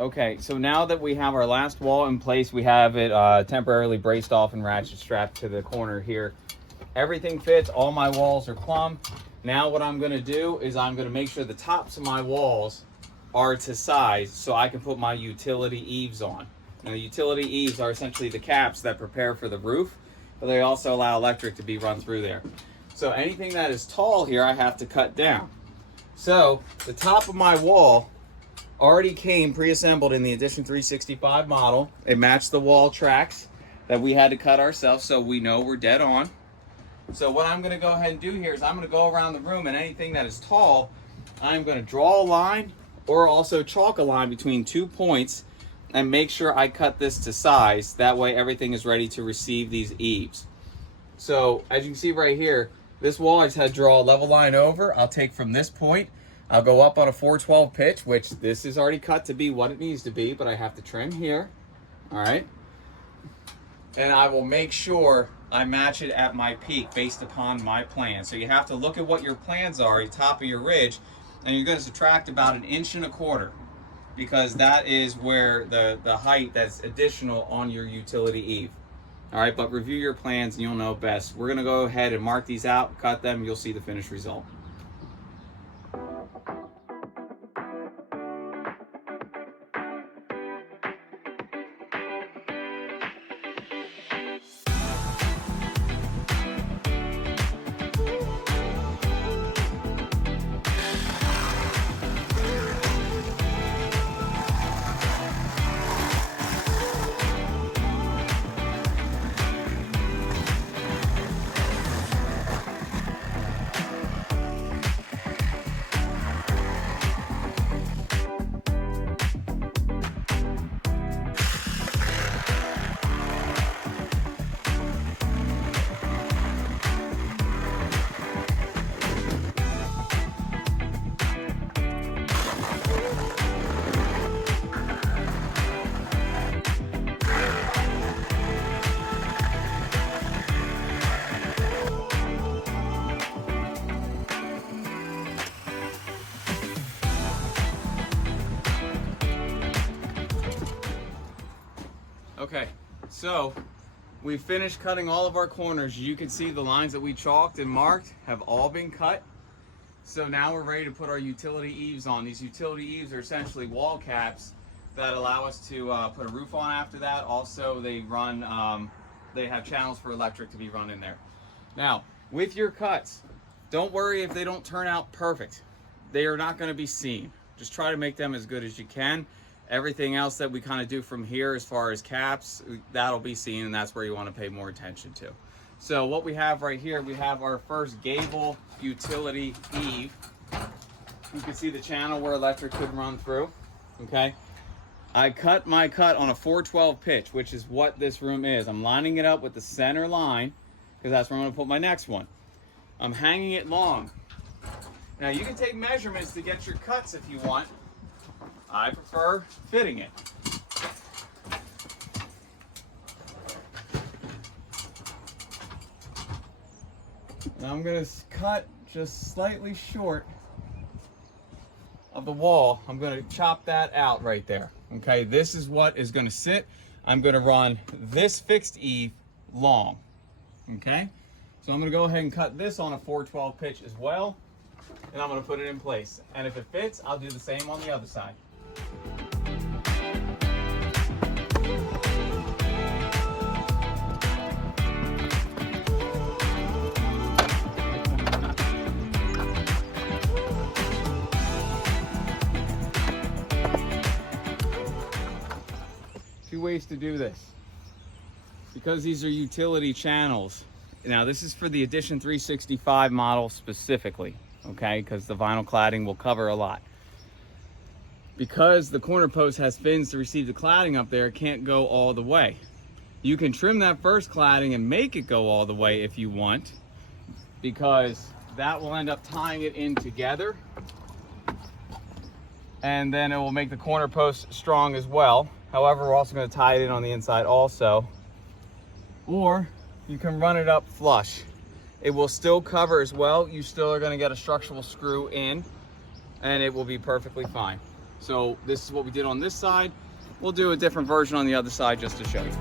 Okay, so now that we have our last wall in place, we have it temporarily braced off and ratchet strapped to the corner here. Everything fits, all my walls are plumb. Now what I'm gonna do is I'm gonna make sure the tops of my walls are to size so I can put my utility eaves on. Now the utility eaves are essentially the caps that prepare for the roof, but they also allow electric to be run through there. So anything that is tall here, I have to cut down. So the top of my wall already came pre-assembled in the Edition 365 model. It matched the wall tracks that we had to cut ourselves, so we know we're dead on. So what I'm gonna go ahead and do here is I'm gonna go around the room, and anything that is tall, I'm gonna draw a line or also chalk a line between 2 points and make sure I cut this to size. That way everything is ready to receive these eaves. So as you can see right here, this wall I just had to draw a level line over. I'll take from this point, I'll go up on a 412 pitch, which this is already cut to be what it needs to be, but I have to trim here, all right? And I will make sure I match it at my peak based upon my plan. So you have to look at what your plans are at the top of your ridge, and you're gonna subtract about 1.25 inches because that is where the height that's additional on your utility eave. All right, but review your plans and you'll know best. We're gonna go ahead and mark these out, cut them, you'll see the finished result. Okay, so we finished cutting all of our corners. You can see the lines that we chalked and marked have all been cut. So now we're ready to put our utility eaves on. These utility eaves are essentially wall caps that allow us to put a roof on after that. Also, they run, they have channels for electric to be run in there. Now, with your cuts, don't worry if they don't turn out perfect. They are not going to be seen. Just try to make them as good as you can. Everything else that we kind of do from here as far as caps, that'll be seen, and that's where you want to pay more attention to. So what we have right here, we have our first gable utility eave. You can see the channel where electric could run through, okay? I cut my cut on a 412 pitch, which is what this room is. I'm lining it up with the center line because that's where I'm going to put my next one. I'm hanging it long. Now you can take measurements to get your cuts if you want. I prefer fitting it. Now I'm going to cut just slightly short of the wall. I'm going to chop that out right there. Okay, this is what is going to sit. I'm going to run this fixed eave long. Okay, so I'm going to go ahead and cut this on a 412 pitch as well, and I'm going to put it in place. And if it fits, I'll do the same on the other side. Two ways to do this. Because these are utility channels. Now this is for the Edition 365 model specifically, okay? Because the vinyl cladding will cover a lot. Because the corner post has fins to receive the cladding up there, it can't go all the way. You can trim that first cladding and make it go all the way if you want, because that will end up tying it in together, and then it will make the corner post strong as well. However, we're also going to tie it in on the inside also. Or you can run it up flush. It will still cover as well. You still are going to get a structural screw in, and it will be perfectly fine. So this is what we did on this side. We'll do a different version on the other side just to show you.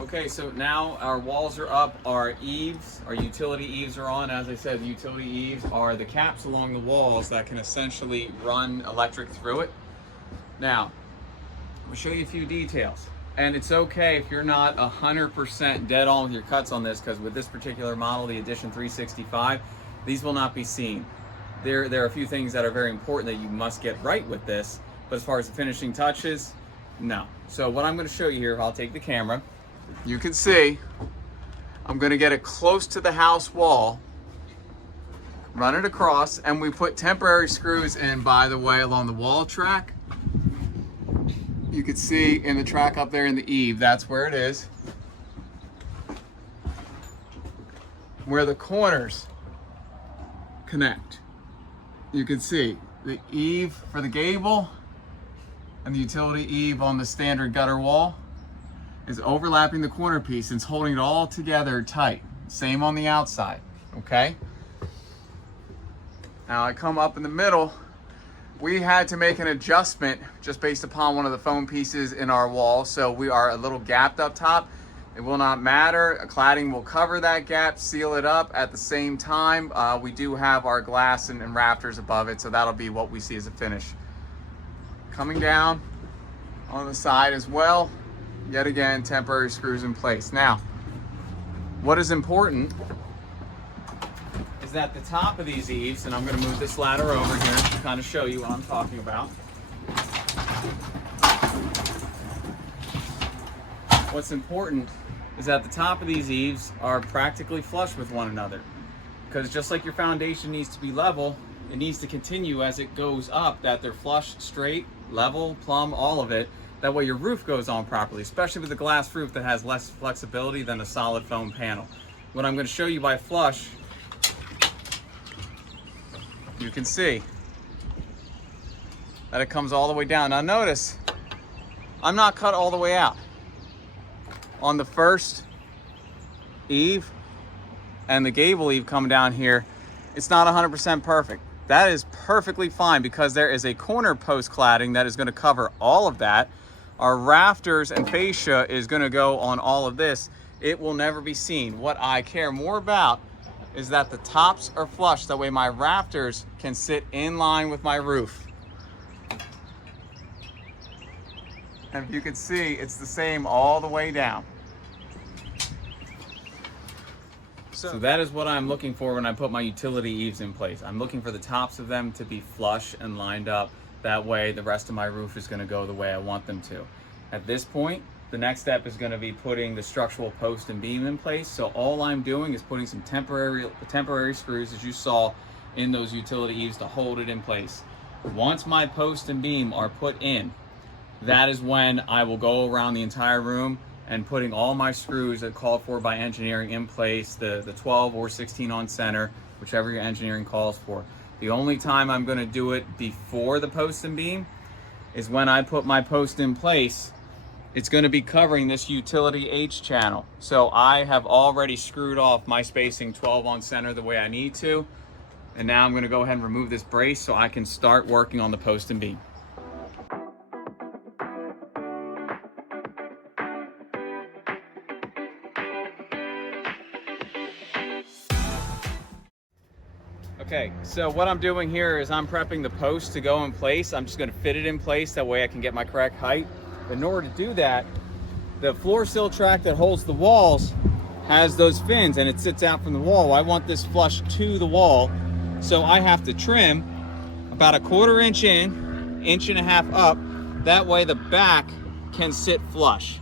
Okay, so now our walls are up, our eaves, our utility eaves are on. As I said, the utility eaves are the caps along the walls that can essentially run electric through it. Now, I'll show you a few details. And it's okay if you're not 100% dead on with your cuts on this, because with this particular model, the Edition 365, these will not be seen. There are a few things that are very important that you must get right with this, but as far as the finishing touches, no. So what I'm going to show you here, I'll take the camera. You can see I'm going to get it close to the house wall, run it across, and we put temporary screws in, by the way, along the wall track. You can see in the track up there in the eave, that's where it is. Where the corners connect. You can see the eave for the gable and the utility eave on the standard gutter wall is overlapping the corner piece and it's holding it all together tight. Same on the outside, okay? Now I come up in the middle. We had to make an adjustment just based upon one of the foam pieces in our wall, so we are a little gapped up top. It will not matter. A cladding will cover that gap, seal it up. At the same time, we do have our glass and rafters above it, so that'll be what we see as a finish. Coming down on the side as well, yet again, temporary screws in place. Now, what is important is that the top of these eaves, and I'm going to move this ladder over here to kind of show you what I'm talking about. What's important is that the top of these eaves are practically flush with one another, because just like your foundation needs to be level, it needs to continue as it goes up, that they're flush, straight, level, plumb, all of it. That way your roof goes on properly, especially with a glass roof that has less flexibility than a solid foam panel. What I'm going to show you by flush, you can see that it comes all the way down. Now notice, I'm not cut all the way out. On the first eave and the gable eave coming down here, it's not 100% perfect. That is perfectly fine because there is a corner post cladding that is going to cover all of that. Our rafters and fascia is going to go on all of this. It will never be seen. What I care more about is that the tops are flush. That way my rafters can sit in line with my roof. And if you can see, it's the same all the way down. So that is what I'm looking for when I put my utility eaves in place. I'm looking for the tops of them to be flush and lined up. That way the rest of my roof is going to go the way I want them to. At this point, the next step is going to be putting the structural post and beam in place. So all I'm doing is putting some temporary screws, as you saw, in those utility eaves to hold it in place. Once my post and beam are put in, that is when I will go around the entire room and putting all my screws that called for by engineering in place, the 12 or 16 on center, whichever your engineering calls for. The only time I'm going to do it before the post and beam is when I put my post in place. It's going to be covering this utility H channel. So I have already screwed off my spacing 12 on center the way I need to. And now I'm going to go ahead and remove this brace so I can start working on the post and beam. So what I'm doing here is I'm prepping the post to go in place. I'm just going to fit it in place, that way I can get my correct height. But in order to do that, the floor sill track that holds the walls has those fins and it sits out from the wall. I want this flush to the wall, so I have to trim about 1/4 inch in, 1.5 inches up. That way the back can sit flush.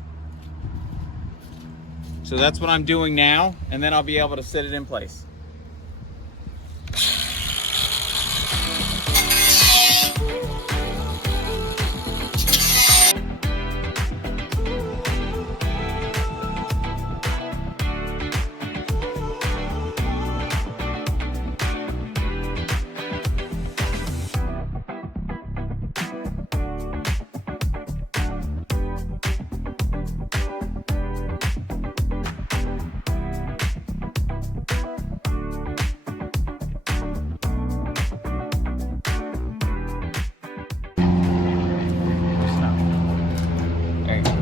So that's what I'm doing now, and then I'll be able to sit it in place.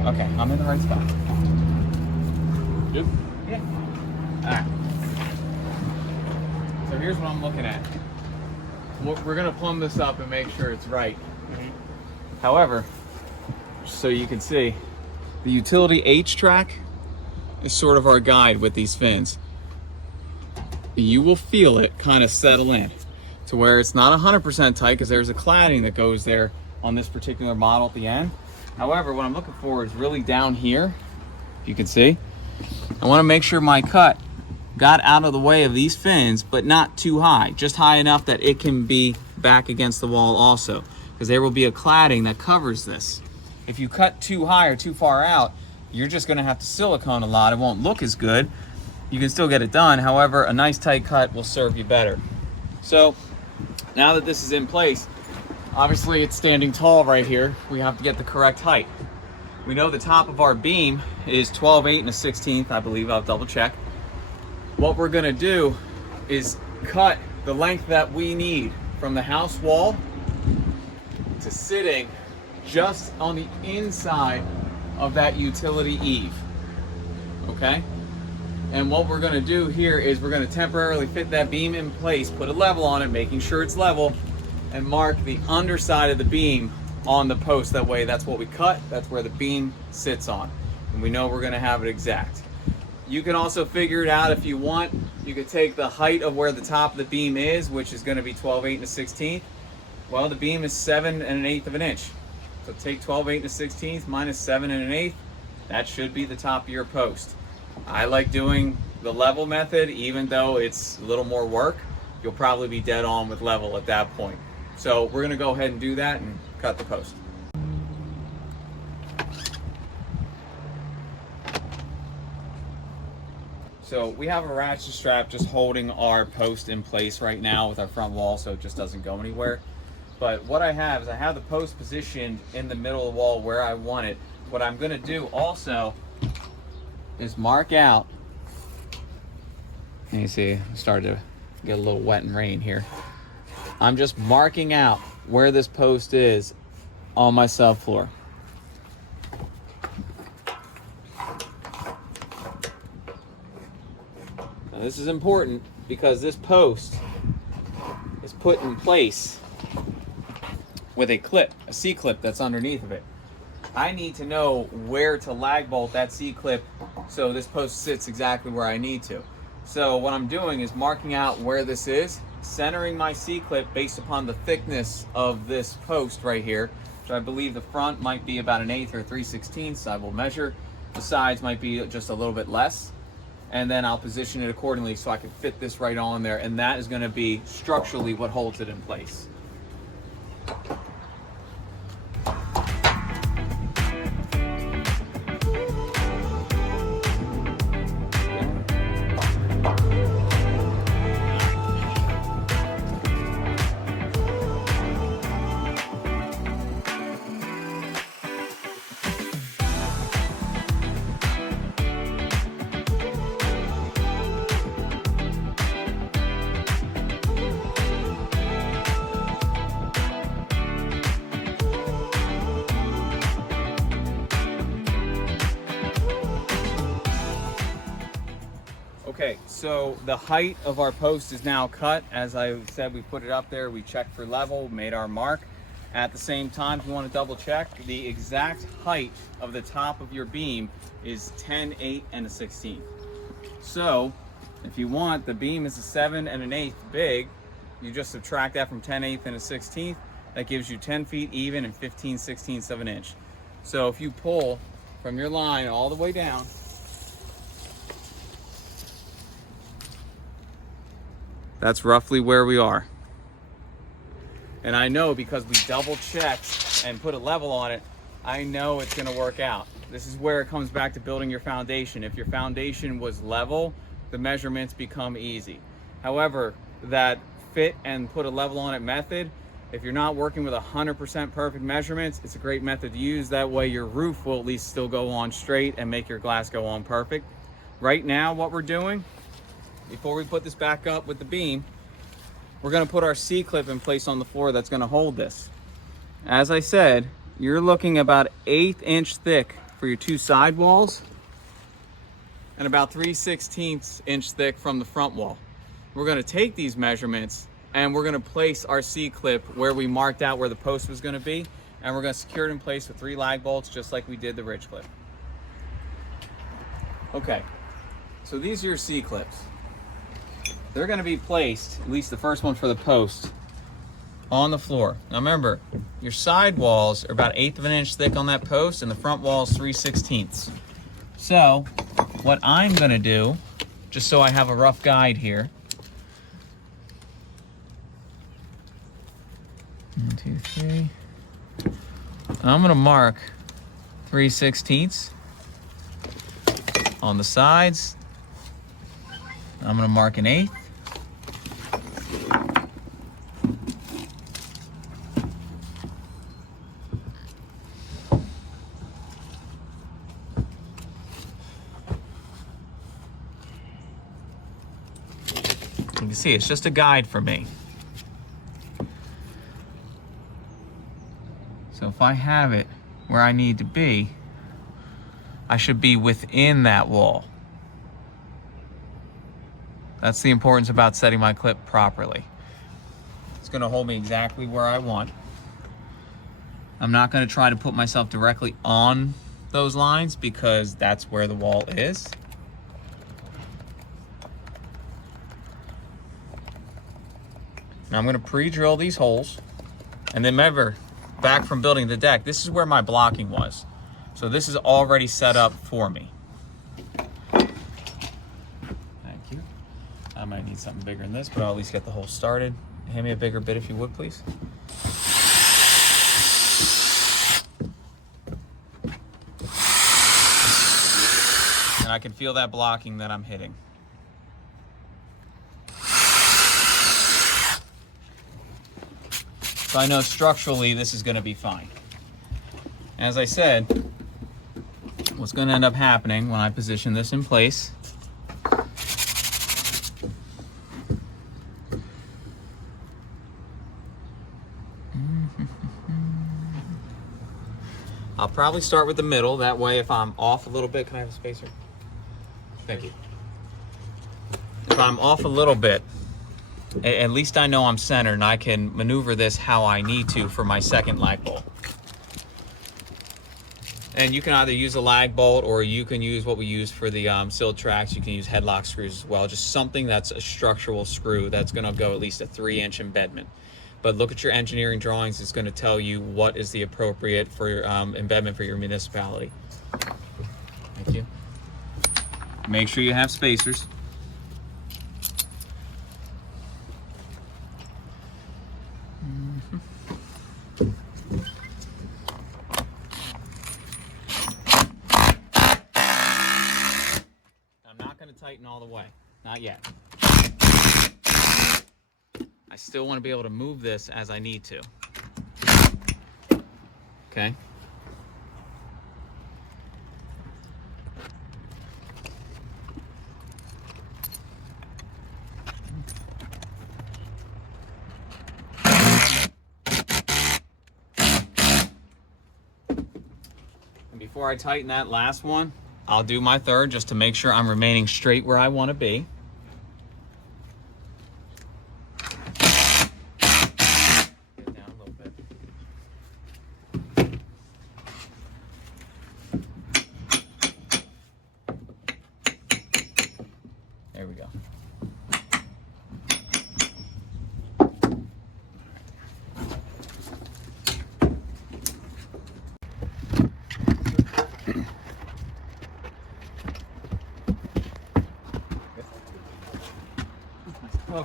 Okay, I'm in the right spot. Good? Yeah. All right. So here's what I'm looking at. We're gonna plumb this up and make sure it's right. However, so you can see, the utility H track is sort of our guide with these fins. You will feel it kind of settle in to where it's not 100% tight, because there's a cladding that goes there on this particular model at the end. However, what I'm looking for is really down here. You can see, I want to make sure my cut got out of the way of these fins, but not too high, just high enough that it can be back against the wall also, because there will be a cladding that covers this. If you cut too high or too far out, you're just going to have to silicone a lot. It won't look as good. You can still get it done. However, a nice tight cut will serve you better. So now that this is in place, obviously it's standing tall right here. We have to get the correct height. We know the top of our beam is 12/8 1/16, I believe. I'll double check. What we're gonna do is cut the length that we need from the house wall to sitting just on the inside of that utility eave, okay? And what we're gonna do here is we're gonna temporarily fit that beam in place, put a level on it, making sure it's level, and mark the underside of the beam on the post. That way, that's what we cut, that's where the beam sits on. And we know we're gonna have it exact. You can also figure it out if you want. You could take the height of where the top of the beam is, which is gonna be 12/8 1/16. Well, the beam is 7 1/8 of an inch. So take 12/8 1/16 minus 7 1/8. That should be the top of your post. I like doing the level method, even though it's a little more work. You'll probably be dead on with level at that point. So we're gonna go ahead and do that and cut the post. So we have a ratchet strap just holding our post in place right now with our front wall, so it just doesn't go anywhere. But what I have is I have the post positioned in the middle of the wall where I want it. What I'm gonna do also is mark out, and you see I started to get a little wet and rain here. I'm just marking out where this post is on my subfloor. Now this is important because this post is put in place with a clip, a C-clip that's underneath of it. I need to know where to lag bolt that C-clip so this post sits exactly where I need to. So what I'm doing is marking out where this is, centering my C-clip based upon the thickness of this post right here, which I believe the front might be about 1/8 or 3/16. I will measure. The sides might be just a little bit less. And then I'll position it accordingly so I can fit this right on there. And that is gonna be structurally what holds it in place. Okay, so the height of our post is now cut. As I said, we put it up there, we checked for level, made our mark. At the same time, if you want to double check, the exact height of the top of your beam is 10/8 and a 16th. So if you want, the beam is a 7 1/8 big, you just subtract that from 10/8 and a 16th, that gives you 10 feet even and 15/16 of an inch. So if you pull from your line all the way down, that's roughly where we are. And I know because we double checked and put a level on it, I know it's gonna work out. This is where it comes back to building your foundation. If your foundation was level, the measurements become easy. However, that fit and put a level on it method, if you're not working with 100% perfect measurements, it's a great method to use. That way your roof will at least still go on straight and make your glass go on perfect. Right now, what we're doing, before we put this back up with the beam, we're gonna put our C-clip in place on the floor that's gonna hold this. As I said, you're looking about 1/8 inch thick for your two side walls and about 3/16 inch thick from the front wall. We're gonna take these measurements and we're gonna place our C-clip where we marked out where the post was gonna be, and we're gonna secure it in place with 3 lag bolts just like we did the ridge clip. Okay, so these are your C-clips. They're gonna be placed, at least the first one for the post, on the floor. Now remember, your side walls are about 1/8 of an inch thick on that post, and the front wall is 3/16. So what I'm gonna do, just so I have a rough guide here, 1, 2, 3. I'm gonna mark 3/16 on the sides. I'm gonna mark 1/8. You can see it's just a guide for me. So if I have it where I need to be, I should be within that wall. That's the importance about setting my clip properly. It's gonna hold me exactly where I want. I'm not gonna try to put myself directly on those lines because that's where the wall is. Now I'm gonna pre-drill these holes, and then remember, back from building the deck, this is where my blocking was. So this is already set up for me. Thank you. I might need something bigger than this, but I'll at least get the hole started. Hand me a bigger bit if you would, please. And I can feel that blocking that I'm hitting. So I know structurally this is going to be fine. As I said, what's going to end up happening when I position this in place, I'll probably start with the middle. That way if I'm off a little bit, can I have a spacer? Thank you. If I'm off a little bit, at least I know I'm centered and I can maneuver this how I need to for my second lag bolt. And you can either use a lag bolt or you can use what we use for the sill tracks. You can use headlock screws as well. Just something that's a structural screw that's gonna go at least a 3-inch embedment. But look at your engineering drawings. It's gonna tell you what is the appropriate for embedment for your municipality. Thank you. Make sure you have spacers. Tighten all the way, not yet. I still want to be able to move this as I need to. Okay. And before I tighten that last one, I'll do my third just to make sure I'm remaining straight where I want to be.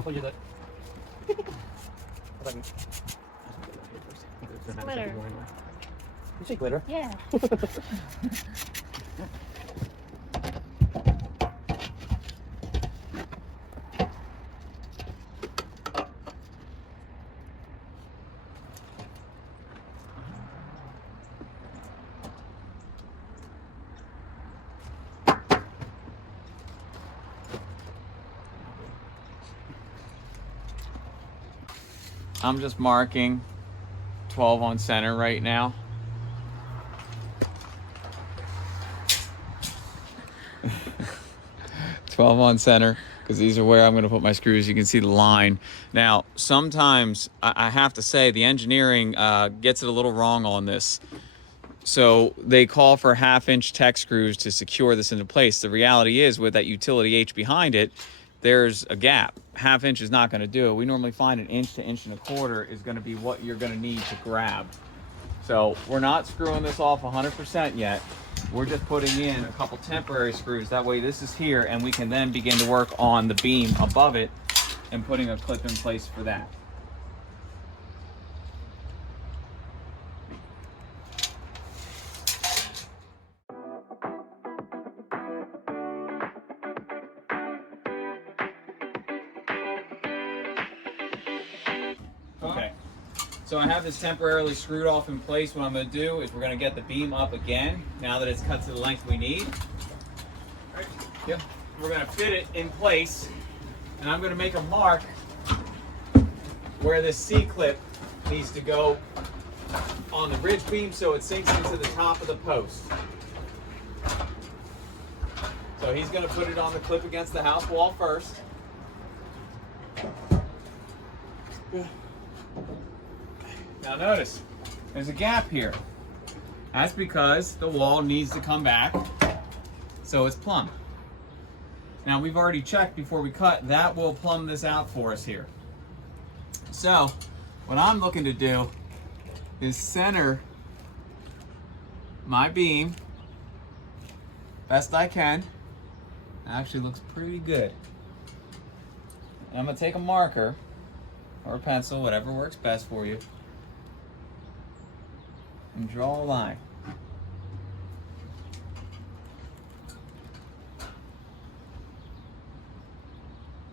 told you that. Glitter. You say glitter? Yeah. I'm just marking 12 on center right now. "12 on center," because these are where I'm going to put my screws. You can see the line. Now, sometimes I have to say the engineering gets it a little wrong on this. So they call for 1/2-inch tech screws to secure this into place. The reality is, with that utility H behind it, there's a gap. 1/2 inch is not going to do it. We normally find 1 inch to 1.25 inches is going to be what you're going to need to grab. So we're not screwing this off 100% yet. We're just putting in a couple temporary screws. That way this is here, and we can then begin to work on the beam above it and putting a clip in place for that. Okay, so I have this temporarily screwed off in place. What I'm going to do is we're going to get the beam up again now that it's cut to the length we need. Right. Yep. We're going to fit it in place, and I'm going to make a mark where this C-clip needs to go on the ridge beam so it sinks into the top of the post. So he's going to put it on the clip against the house wall first. Now notice, there's a gap here. That's because the wall needs to come back so it's plumb. Now we've already checked before we cut, that will plumb this out for us here. So what I'm looking to do is center my beam best I can. Actually looks pretty good. And I'm going to take a marker or a pencil, whatever works best for you, and draw a line.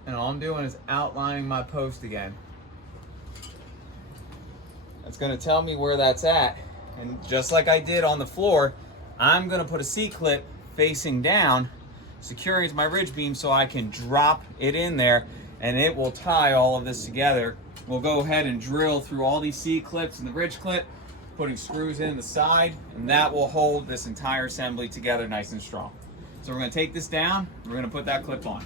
And all I'm doing is outlining my post again. That's going to tell me where that's at. And just like I did on the floor, I'm going to put a C-clip facing down, securing my ridge beam so I can drop it in there and it will tie all of this together. We'll go ahead and drill through all these C-clips and the ridge clip, putting screws in the side, and that will hold this entire assembly together nice and strong. So we're going to take this down, we're going to put that clip on.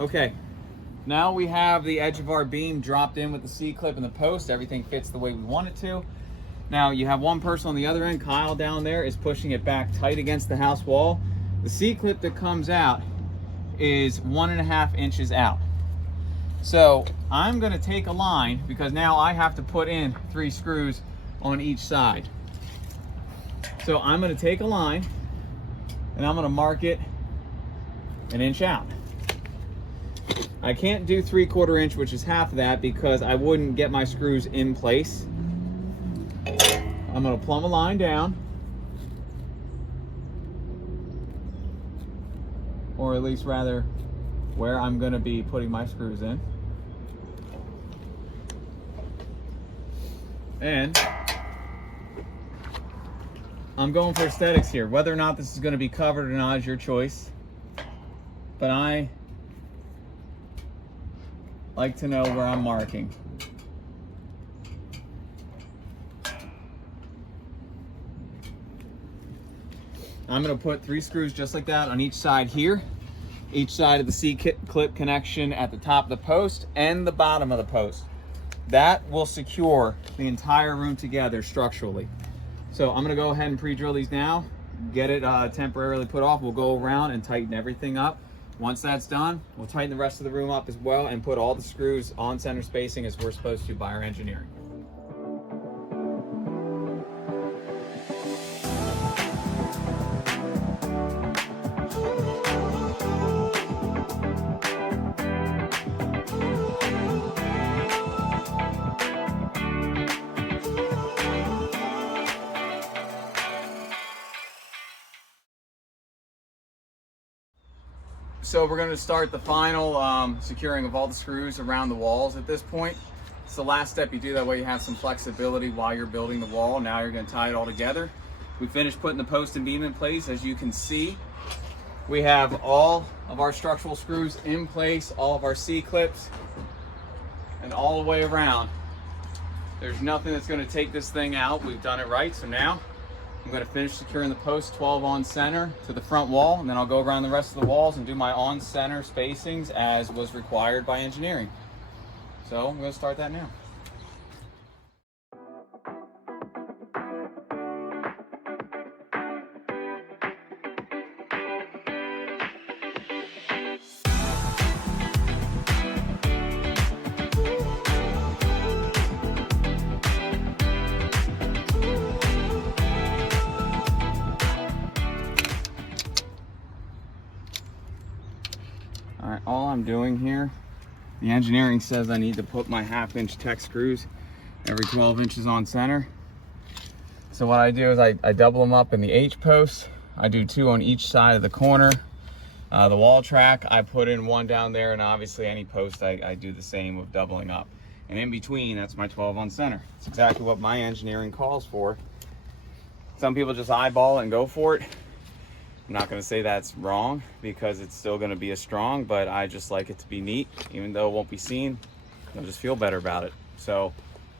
Okay, now we have the edge of our beam dropped in with the C-clip and the post. Everything fits the way we want it to. Now you have one person on the other end, Kyle down there, is pushing it back tight against the house wall. The C-clip that comes out is 1.5 inches out. So I'm gonna take a line, because now I have to put in 3 screws on each side. So I'm gonna take a line and I'm gonna mark it 1 inch out. I can't do 3/4 inch, which is half of that, because I wouldn't get my screws in place. I'm gonna plumb a line down, or at least rather where I'm gonna be putting my screws in. And I'm going for aesthetics here. Whether or not this is gonna be covered or not is your choice. But I like to know where I'm marking. I'm gonna put 3 screws just like that on each side here, each side of the C-clip connection at the top of the post and the bottom of the post. That will secure the entire room together structurally. So I'm gonna go ahead and pre-drill these now, get it temporarily put off. We'll go around and tighten everything up. Once that's done, we'll tighten the rest of the room up as well and put all the screws on center spacing as we're supposed to by our engineering. So we're going to start the final securing of all the screws around the walls at this point. It's the last step you do, that way you have some flexibility while you're building the wall. Now you're going to tie it all together. We finished putting the post and beam in place. As you can see, we have all of our structural screws in place, all of our C-clips, and all the way around. There's nothing that's going to take this thing out. We've done it right. So now I'm going to finish securing the post 12 on center to the front wall, and then I'll go around the rest of the walls and do my on center spacings as was required by engineering. So I'm going to start that now. All right, all I'm doing here, the engineering says I need to put my 1/2 inch tech screws every 12 inches on center. So what I do is I double them up in the H posts. I do 2 on each side of the corner. The wall track, I put in 1 down there, and obviously any post I do the same with doubling up. And in between, that's my 12 on center. It's exactly what my engineering calls for. Some people just eyeball it and go for it. I'm not going to say that's wrong, because it's still going to be as strong, but I just like it to be neat. Even though it won't be seen, you'll just feel better about it. So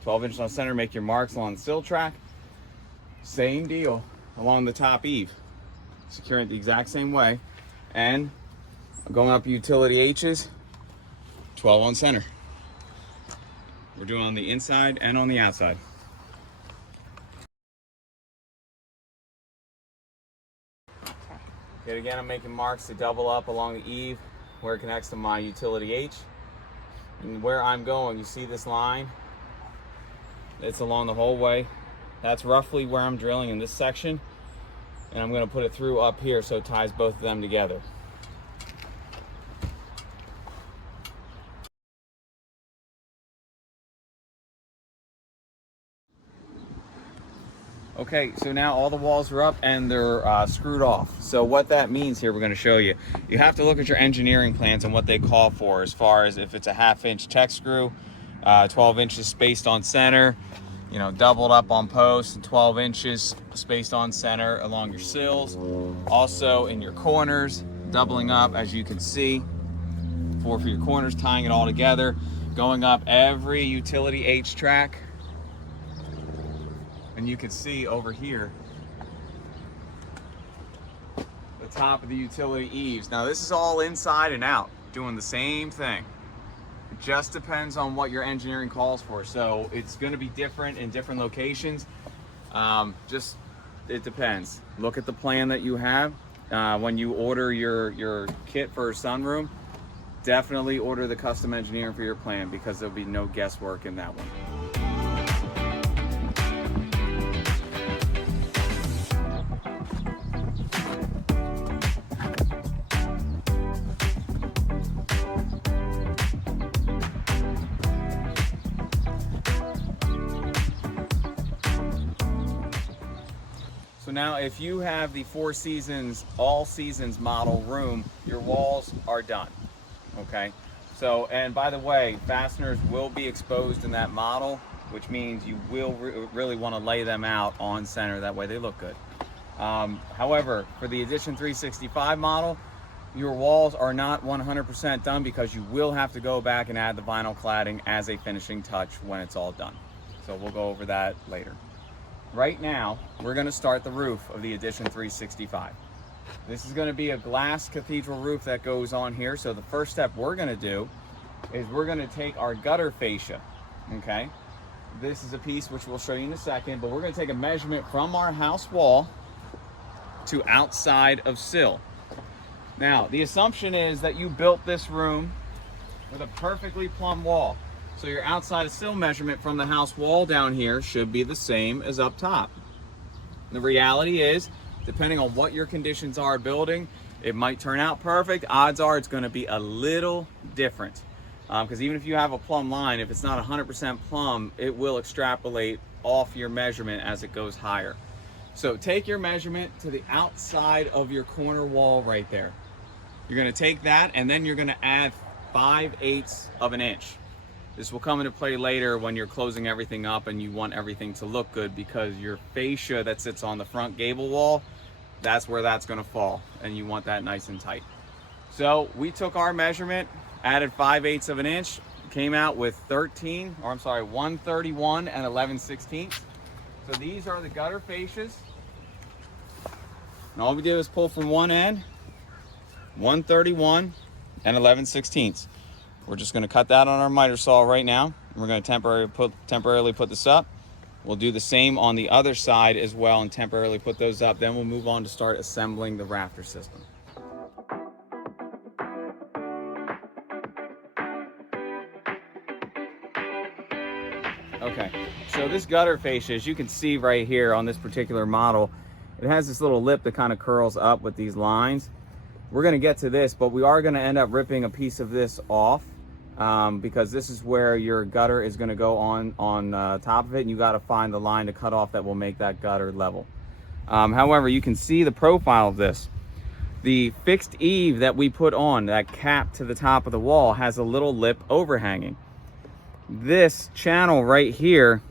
12 inches on center, make your marks along the sill track. Same deal along the top eave, securing it the exact same way. And going up utility H's, 12 on center. We're doing on the inside and on the outside. Yet again, I'm making marks to double up along the eave where it connects to my utility H. And where I'm going, you see this line? It's along the whole way. That's roughly where I'm drilling in this section. And I'm going to put it through up here so it ties both of them together. Okay, so now all the walls are up and they're screwed off. So what that means here, we're going to show you. You have to look at your engineering plans and what they call for, as far as if it's a 1/2 inch tech screw, 12 inches spaced on center, you know, doubled up on posts, and 12 inches spaced on center along your sills. Also in your corners, doubling up, as you can see, for your corners, tying it all together, going up every utility H track. And you can see over here the top of the utility eaves. Now this is all inside and out. doing the same thing. It just depends on what your engineering calls for. So it's going to be different in different locations. It depends. Look at the plan that you have. When you order your kit for a sunroom, definitely order the custom engineering for your plan, because there'll be no guesswork in that one. So now if you have the Four Seasons, all seasons model room, your walls are done, okay? So, and by the way, fasteners will be exposed in that model, which means you will really want to lay them out on center, that way they look good. However, for the Edition 365 model, your walls are not 100% done, because you will have to go back and add the vinyl cladding as a finishing touch when it's all done. So we'll go over that later. Right now, we're going to start the roof of the Edition 365. This is going to be a glass cathedral roof that goes on here. So the first step we're going to do is we're going to take our gutter fascia, okay? This is a piece which we'll show you in a second, but we're going to take a measurement from our house wall to outside of sill. Now, the assumption is that you built this room with a perfectly plumb wall. So your outside of sill measurement from the house wall down here should be the same as up top. The reality is, depending on what your conditions are building, it might turn out perfect. Odds are it's going to be a little different. Because even if you have a plumb line, if it's not 100% plumb, it will extrapolate off your measurement as it goes higher. So take your measurement to the outside of your corner wall right there. You're going to take that, and then you're going to add 5/8 of an inch. This will come into play later when you're closing everything up and you want everything to look good, because your fascia that sits on the front gable wall, that's where that's going to fall, and you want that nice and tight. So we took our measurement, added 5/8 of an inch, came out with 131 and 11/16. So these are the gutter fascias. And all we did was pull from one end, 131 and 11/16. We're just going to cut that on our miter saw right now. We're going to temporarily put this up. We'll do the same on the other side as well and temporarily put those up. Then we'll move on to start assembling the rafter system. Okay, so this gutter fascia, as you can see right here on this particular model, it has this little lip that kind of curls up with these lines. We're going to get to this, but we are going to end up ripping a piece of this off, because this is where your gutter is going to go on top of it, and you got to find the line to cut off that will make that gutter level. However, you can see the profile of this. The fixed eave that we put on, that cap to the top of the wall, has a little lip overhanging. This channel right here,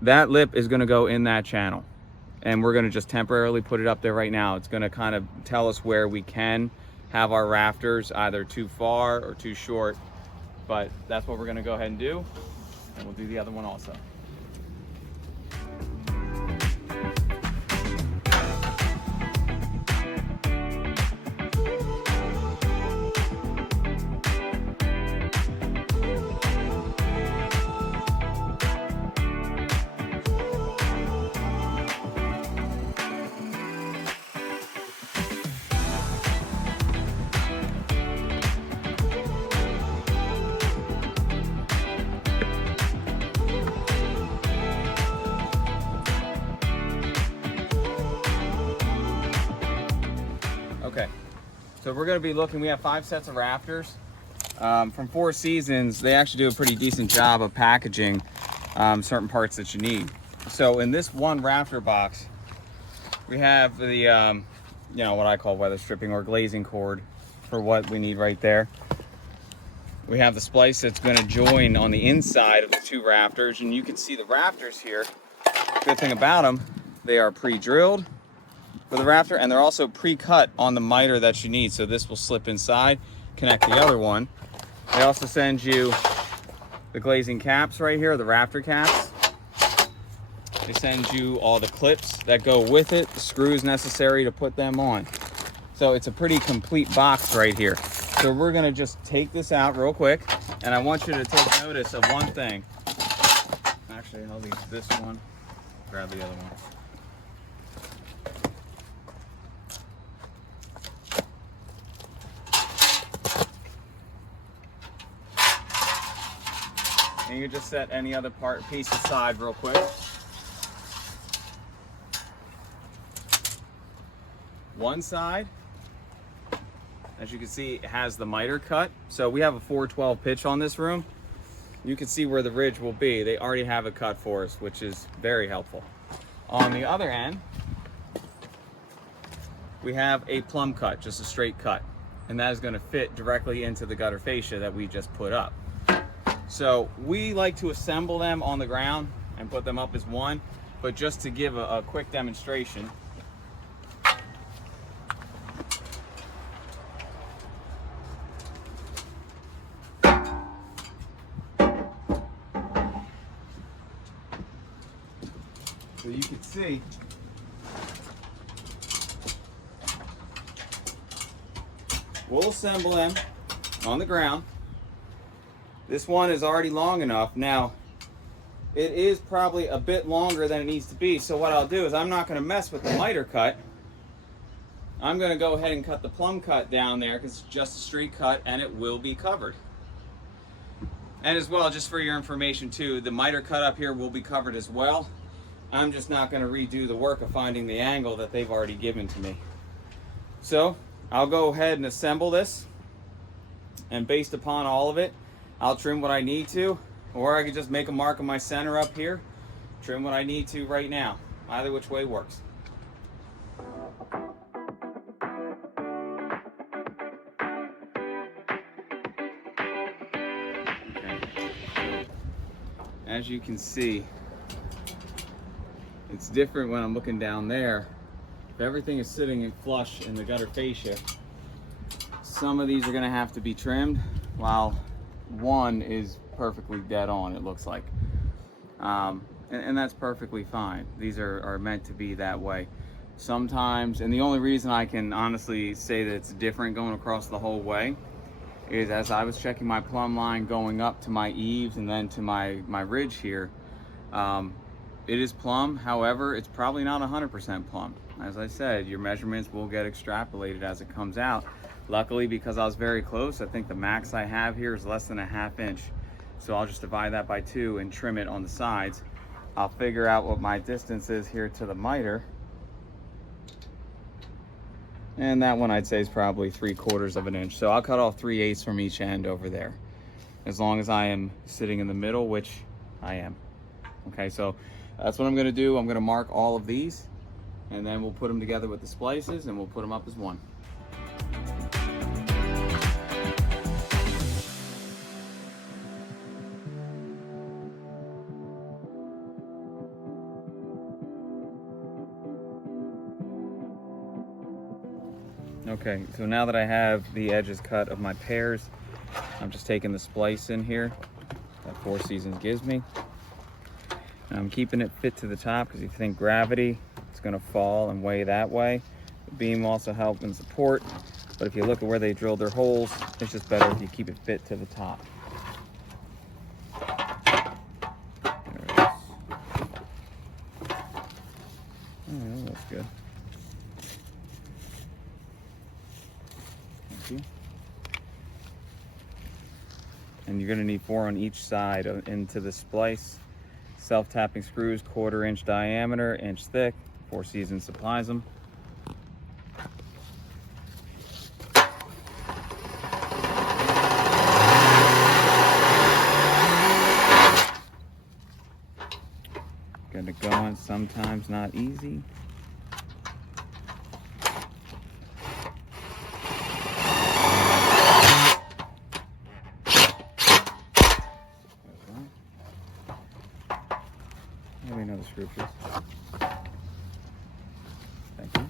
that lip is going to go in that channel. And we're going to just temporarily put it up there right now. It's going to kind of tell us where we can have our rafters, either too far or too short. But that's what we're going to go ahead and do. And we'll do the other one also. Okay, so we're going to be looking, we have 5 sets of rafters. From Four Seasons, they actually do a pretty decent job of packaging certain parts that you need. So in this one rafter box, we have the, you know, what I call weather stripping or glazing cord for what we need right there. We have the splice that's going to join on the inside of the 2 rafters, and you can see the rafters here. Good thing about them, they are pre-drilled for the rafter, and they're also pre-cut on the miter that you need. So this will slip inside, connect the other one. They also send you the glazing caps right here, the rafter caps. They send you all the clips that go with it, the screws necessary to put them on. So it's a pretty complete box right here. So we're gonna just take this out real quick, and I want you to take notice of one thing. Actually, I'll leave this one, grab the other one. And you just set any other piece aside real quick. One side, as you can see, it has the miter cut. So we have a 412 pitch on this room. You can see where the ridge will be. They already have it cut for us, which is very helpful. On the other end, we have a plumb cut, just a straight cut. And that is going to fit directly into the gutter fascia that we just put up. So we like to assemble them on the ground and put them up as one, but just to give a quick demonstration. So you can see we'll assemble them on the ground. This one is already long enough. Now, it is probably a bit longer than it needs to be. So what I'll do is I'm not going to mess with the miter cut. I'm going to go ahead and cut the plumb cut down there because it's just a straight cut and it will be covered. And as well, just for your information too, the miter cut up here will be covered as well. I'm just not going to redo the work of finding the angle that they've already given to me. So I'll go ahead and assemble this, and based upon all of it, I'll trim what I need to, or I could just make a mark on my center up here, trim what I need to right now. Either which way works. Okay. So, as you can see, it's different when I'm looking down there. If everything is sitting in flush in the gutter fascia, some of these are going to have to be trimmed, while one is perfectly dead on, it looks like. And that's perfectly fine. These are meant to be that way. Sometimes, and the only reason I can honestly say that it's different going across the whole way is as I was checking my plumb line going up to my eaves and then to my ridge here, it is plumb. However, it's probably not 100% plumb. As I said, your measurements will get extrapolated as it comes out. Luckily, because I was very close, I think the max I have here is less than a ½ inch. So I'll just divide that by 2 and trim it on the sides. I'll figure out what my distance is here to the miter. And that one I'd say is probably 3/4 of an inch. So I'll cut off 3/8 from each end over there, as long as I am sitting in the middle, which I am. Okay, so that's what I'm gonna do. I'm gonna mark all of these, and then we'll put them together with the splices and we'll put them up as one. Okay, so now that I have the edges cut of my pears, I'm just taking the splice in here that Four Seasons gives me. And I'm keeping it fit to the top because if you think gravity, it's going to fall and weigh that way. The beam also helps and support, but if you look at where they drilled their holes, it's just better if you keep it fit to the top. There it is. Oh, that's good. And you're going to need 4 on each side into the splice. Self-tapping screws, 1/4 inch diameter, inch thick. Four Seasons supplies them. Get it going, sometimes not easy. Maybe another screw, please. Thank you.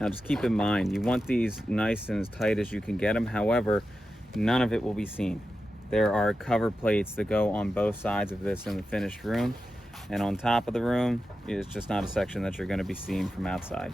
Now just keep in mind, you want these nice and as tight as you can get them. However, none of it will be seen. There are cover plates that go on both sides of this in the finished room. And on top of the room is just not a section that you're going to be seeing from outside.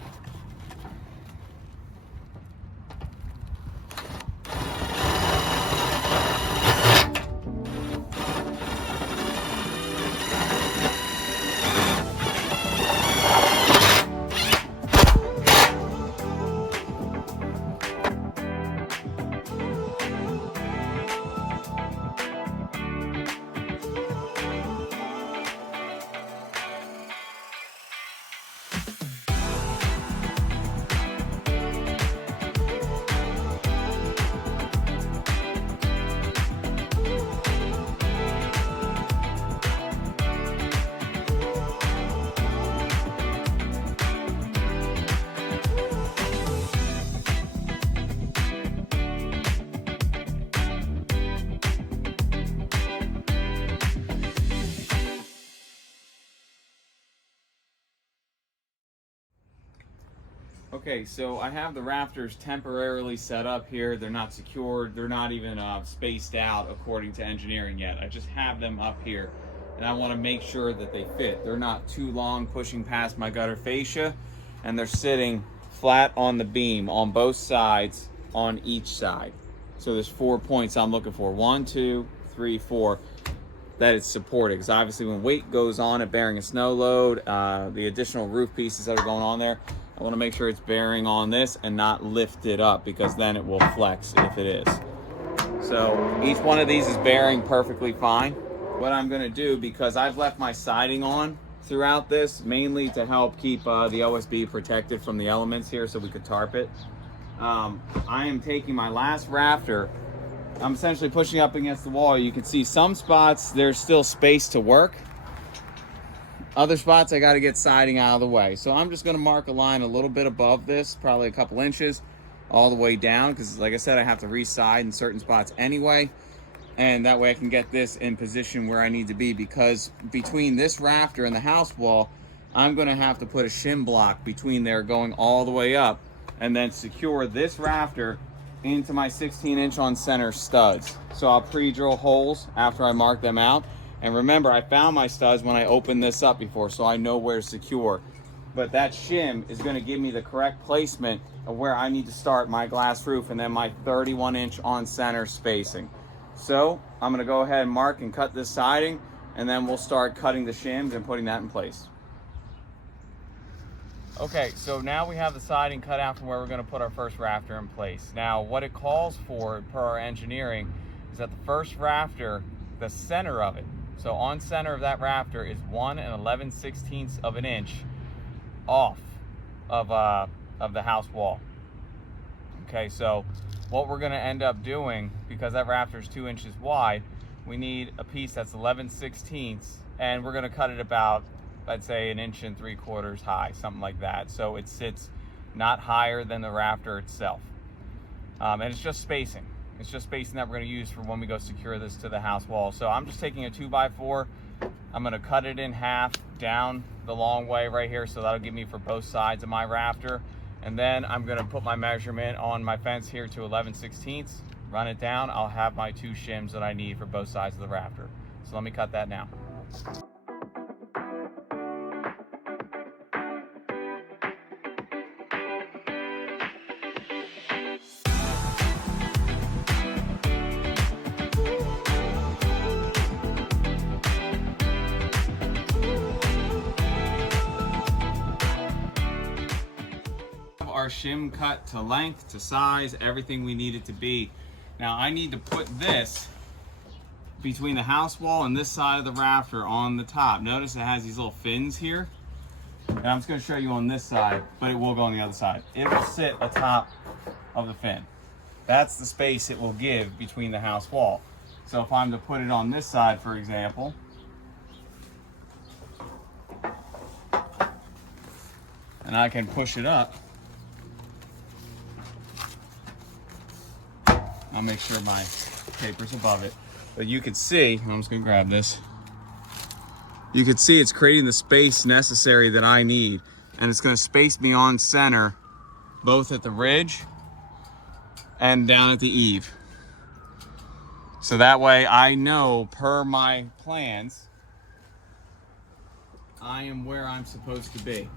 Okay, so I have the rafters temporarily set up here. They're not secured. They're not even spaced out according to engineering yet. I just have them up here, and I want to make sure that they fit. They're not too long pushing past my gutter fascia, and they're sitting flat on the beam on both sides on each side. So there's 4 points I'm looking for. 1, 2, 3, 4. That it's supported, because obviously when weight goes on it bearing a snow load, the additional roof pieces that are going on there, I want to make sure it's bearing on this and not lift it up, because then it will flex if it is. So each one of these is bearing perfectly fine. What I'm going to do, because I've left my siding on throughout this, mainly to help keep the OSB protected from the elements here so we could tarp it, I am taking my last rafter. I'm essentially pushing up against the wall. You can see some spots there's still space to work. Other spots I got to get siding out of the way. So I'm just going to mark a line a little bit above this, probably a couple inches, all the way down, because like I said, I have to re-side in certain spots anyway. And that way I can get this in position where I need to be, because between this rafter and the house wall, I'm going to have to put a shim block between there going all the way up, and then secure this rafter into my 16-inch on center studs. So I'll pre-drill holes after I mark them out. And remember, I found my studs when I opened this up before, so I know where to secure. But that shim is going to give me the correct placement of where I need to start my glass roof and then my 31-inch on center spacing. So I'm going to go ahead and mark and cut this siding, and then we'll start cutting the shims and putting that in place. Okay, so now we have the siding cut out from where we're going to put our first rafter in place. Now, what it calls for, per our engineering, is that the first rafter, the center of it, so on center of that rafter, is 1 11/16 of an inch off of the house wall. Okay, so what we're going to end up doing, because that rafter is 2 inches wide, we need a piece that's 11/16, and we're going to cut it about, I'd say, 1 3/4 inches high, something like that. So it sits not higher than the rafter itself. And it's just spacing. It's just spacing that we're going to use for when we go secure this to the house wall. So I'm just taking a 2x4. I'm going to cut it in half down the long way right here. So that'll give me for both sides of my rafter. And then I'm going to put my measurement on my fence here to 11/16, run it down. I'll have my 2 shims that I need for both sides of the rafter. So let me cut that now. Our shim cut to length, to size, everything we need it to be. Now I need to put this between the house wall and this side of the rafter on the top. Notice it has these little fins here. And I'm just going to show you on this side, but it will go on the other side. It will sit atop of the fin. That's the space it will give between the house wall. So if I'm to put it on this side, for example, and I can push it up, I'll make sure my paper's above it. But you can see, I'm just gonna grab this. You can see it's creating the space necessary that I need. And it's gonna space me on center, both at the ridge and down at the eave. So that way I know, per my plans, I am where I'm supposed to be.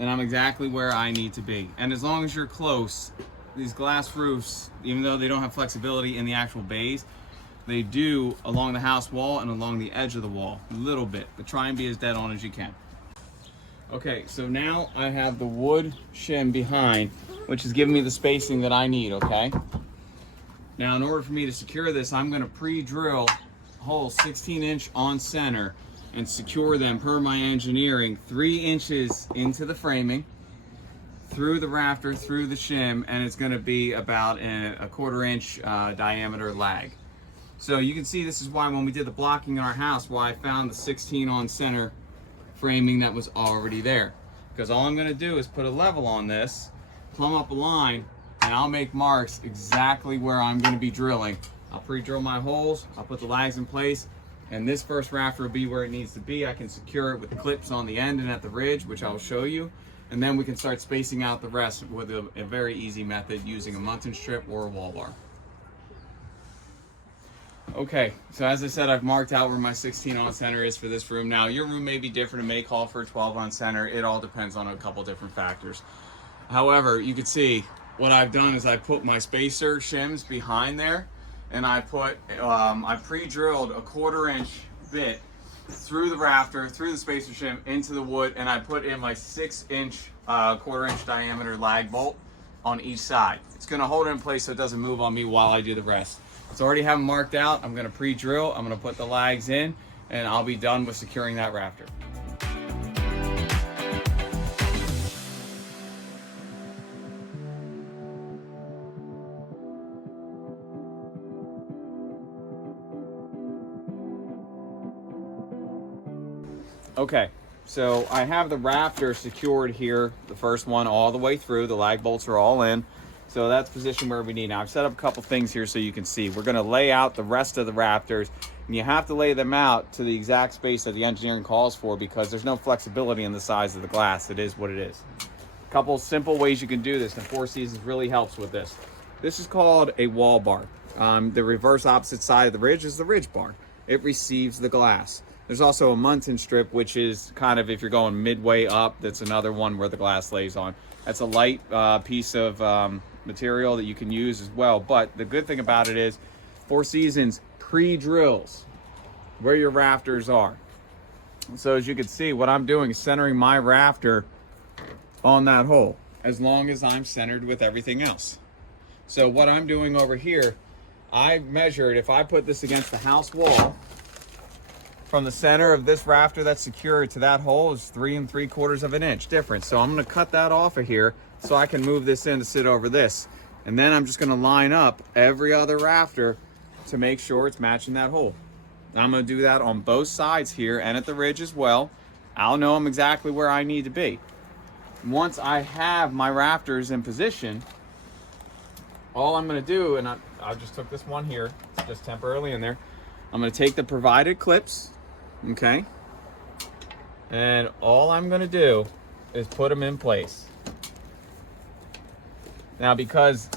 And I'm exactly where I need to be. And as long as you're close, these glass roofs, even though they don't have flexibility in the actual bays, they do along the house wall and along the edge of the wall, a little bit, but try and be as dead on as you can. Okay, so now I have the wood shim behind, which is giving me the spacing that I need, okay? Now, in order for me to secure this, I'm gonna pre-drill holes 16-inch on center and secure them, per my engineering, 3 inches into the framing, through the rafter, through the shim, and it's gonna be about a 1/4 inch diameter lag. So you can see this is why when we did the blocking in our house, why I found the 16 on center framing that was already there. Because all I'm gonna do is put a level on this, plumb up a line, and I'll make marks exactly where I'm gonna be drilling. I'll pre-drill my holes, I'll put the lags in place, And this first rafter will be where it needs to be. I can secure it with clips on the end and at the ridge, which I'll show you. And then we can start spacing out the rest with a very easy method using a muntin strip or a wall bar. Okay, so as I said, I've marked out where my 16 on center is for this room. Now, your room may be different. It may call for a 12 on center. It all depends on a couple different factors. However, you can see what I've done is I put my spacer shims behind there, and I put, I pre-drilled a 1/4 inch bit through the rafter, through the spacer shim, into the wood, and I put in my 6 inch, 1/4 inch diameter lag bolt on each side. It's gonna hold it in place so it doesn't move on me while I do the rest. So I already have them marked out. I'm gonna pre-drill, I'm gonna put the lags in, and I'll be done with securing that rafter. Okay, so I have the rafter secured here, the first one all the way through. The lag bolts are all in. So that's positioned where we need. Now I've set up a couple things here so you can see. We're gonna lay out the rest of the rafters, and you have to lay them out to the exact space that the engineering calls for because there's no flexibility in the size of the glass. It is what it is. A couple simple ways you can do this, and Four Seasons really helps with this. This is called a wall bar. The reverse opposite side of the ridge is the ridge bar. It receives the glass. There's also a muntin strip, which is kind of if you're going midway up, that's another one where the glass lays on. That's a light piece of material that you can use as well. But the good thing about it is Four Seasons pre-drills where your rafters are. So as you can see, what I'm doing is centering my rafter on that hole, as long as I'm centered with everything else. So what I'm doing over here, I measured, if I put this against the house wall, from the center of this rafter that's secured to that hole is 3 3/4 inch difference. So I'm gonna cut that off of here so I can move this in to sit over this. And then I'm just gonna line up every other rafter to make sure it's matching that hole. I'm gonna do that on both sides here and at the ridge as well. I'll know I'm exactly where I need to be. Once I have my rafters in position, all I'm gonna do, and I just took this one here, it's just temporarily in there. I'm gonna take the provided clips, okay? And all I'm gonna do is put them in place. Now, because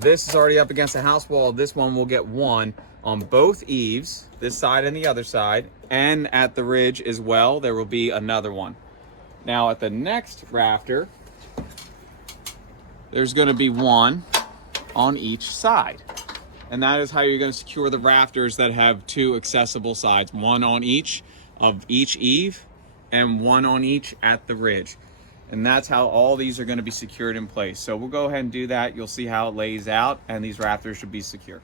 this is already up against the house wall, this one will get one on both eaves, this side and the other side, and at the ridge as well, there will be another one. Now at the next rafter, there's gonna be one on each side. And that is how you're gonna secure the rafters that have 2 accessible sides, one on each of each eave and one on each at the ridge. And that's how all these are gonna be secured in place. So we'll go ahead and do that. You'll see how it lays out, and these rafters should be secure.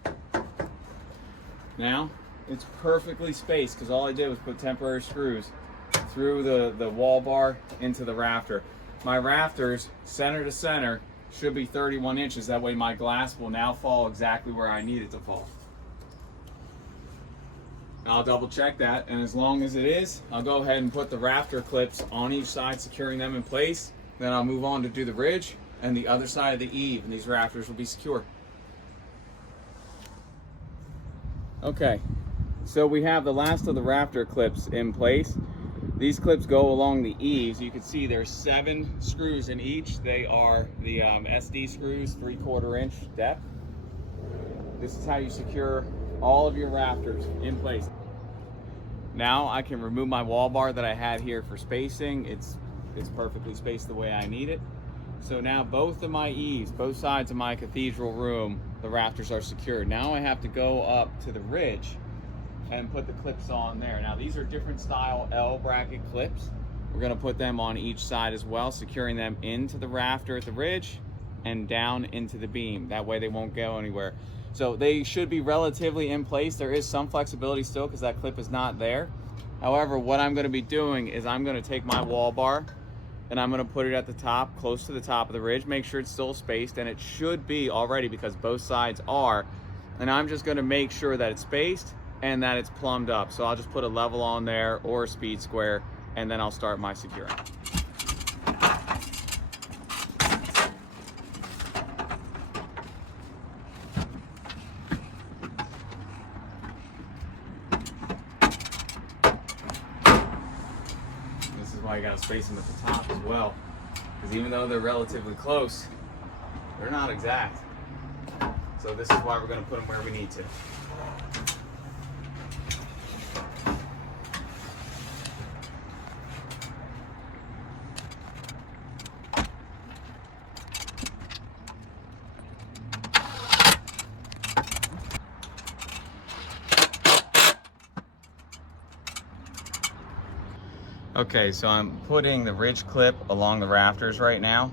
Now, it's perfectly spaced because all I did was put temporary screws through the wall bar into the rafter. My rafters, center to center, should be 31 inches. That way my glass will now fall exactly where I need it to fall. I'll double check that, and as long as it is, I'll go ahead and put the rafter clips on each side, securing them in place. Then I'll move on to do the ridge and the other side of the eave, and these rafters will be secure. Okay, so we have the last of the rafter clips in place. These clips go along the eaves. You can see there's 7 screws in each. They are the SD screws, 3/4 inch depth. This is how you secure all of your rafters in place. Now I can remove my wall bar that I had here for spacing. It's perfectly spaced the way I need it. So now both of my eaves, both sides of my cathedral room, the rafters are secured. Now I have to go up to the ridge and put the clips on there. Now these are different style L bracket clips. We're gonna put them on each side as well, securing them into the rafter at the ridge and down into the beam. That way they won't go anywhere. So they should be relatively in place. There is some flexibility still because that clip is not there. However, what I'm gonna be doing is I'm gonna take my wall bar and I'm gonna put it at the top, close to the top of the ridge, make sure it's still spaced, and it should be already because both sides are. And I'm just gonna make sure that it's spaced and that it's plumbed up. So I'll just put a level on there or a speed square, and then I'll start my securing. is why you gotta space them at the top as well. Because even though they're relatively close, they're not exact. So this is why we're gonna put them where we need to. Okay, so I'm putting the ridge clip along the rafters right now.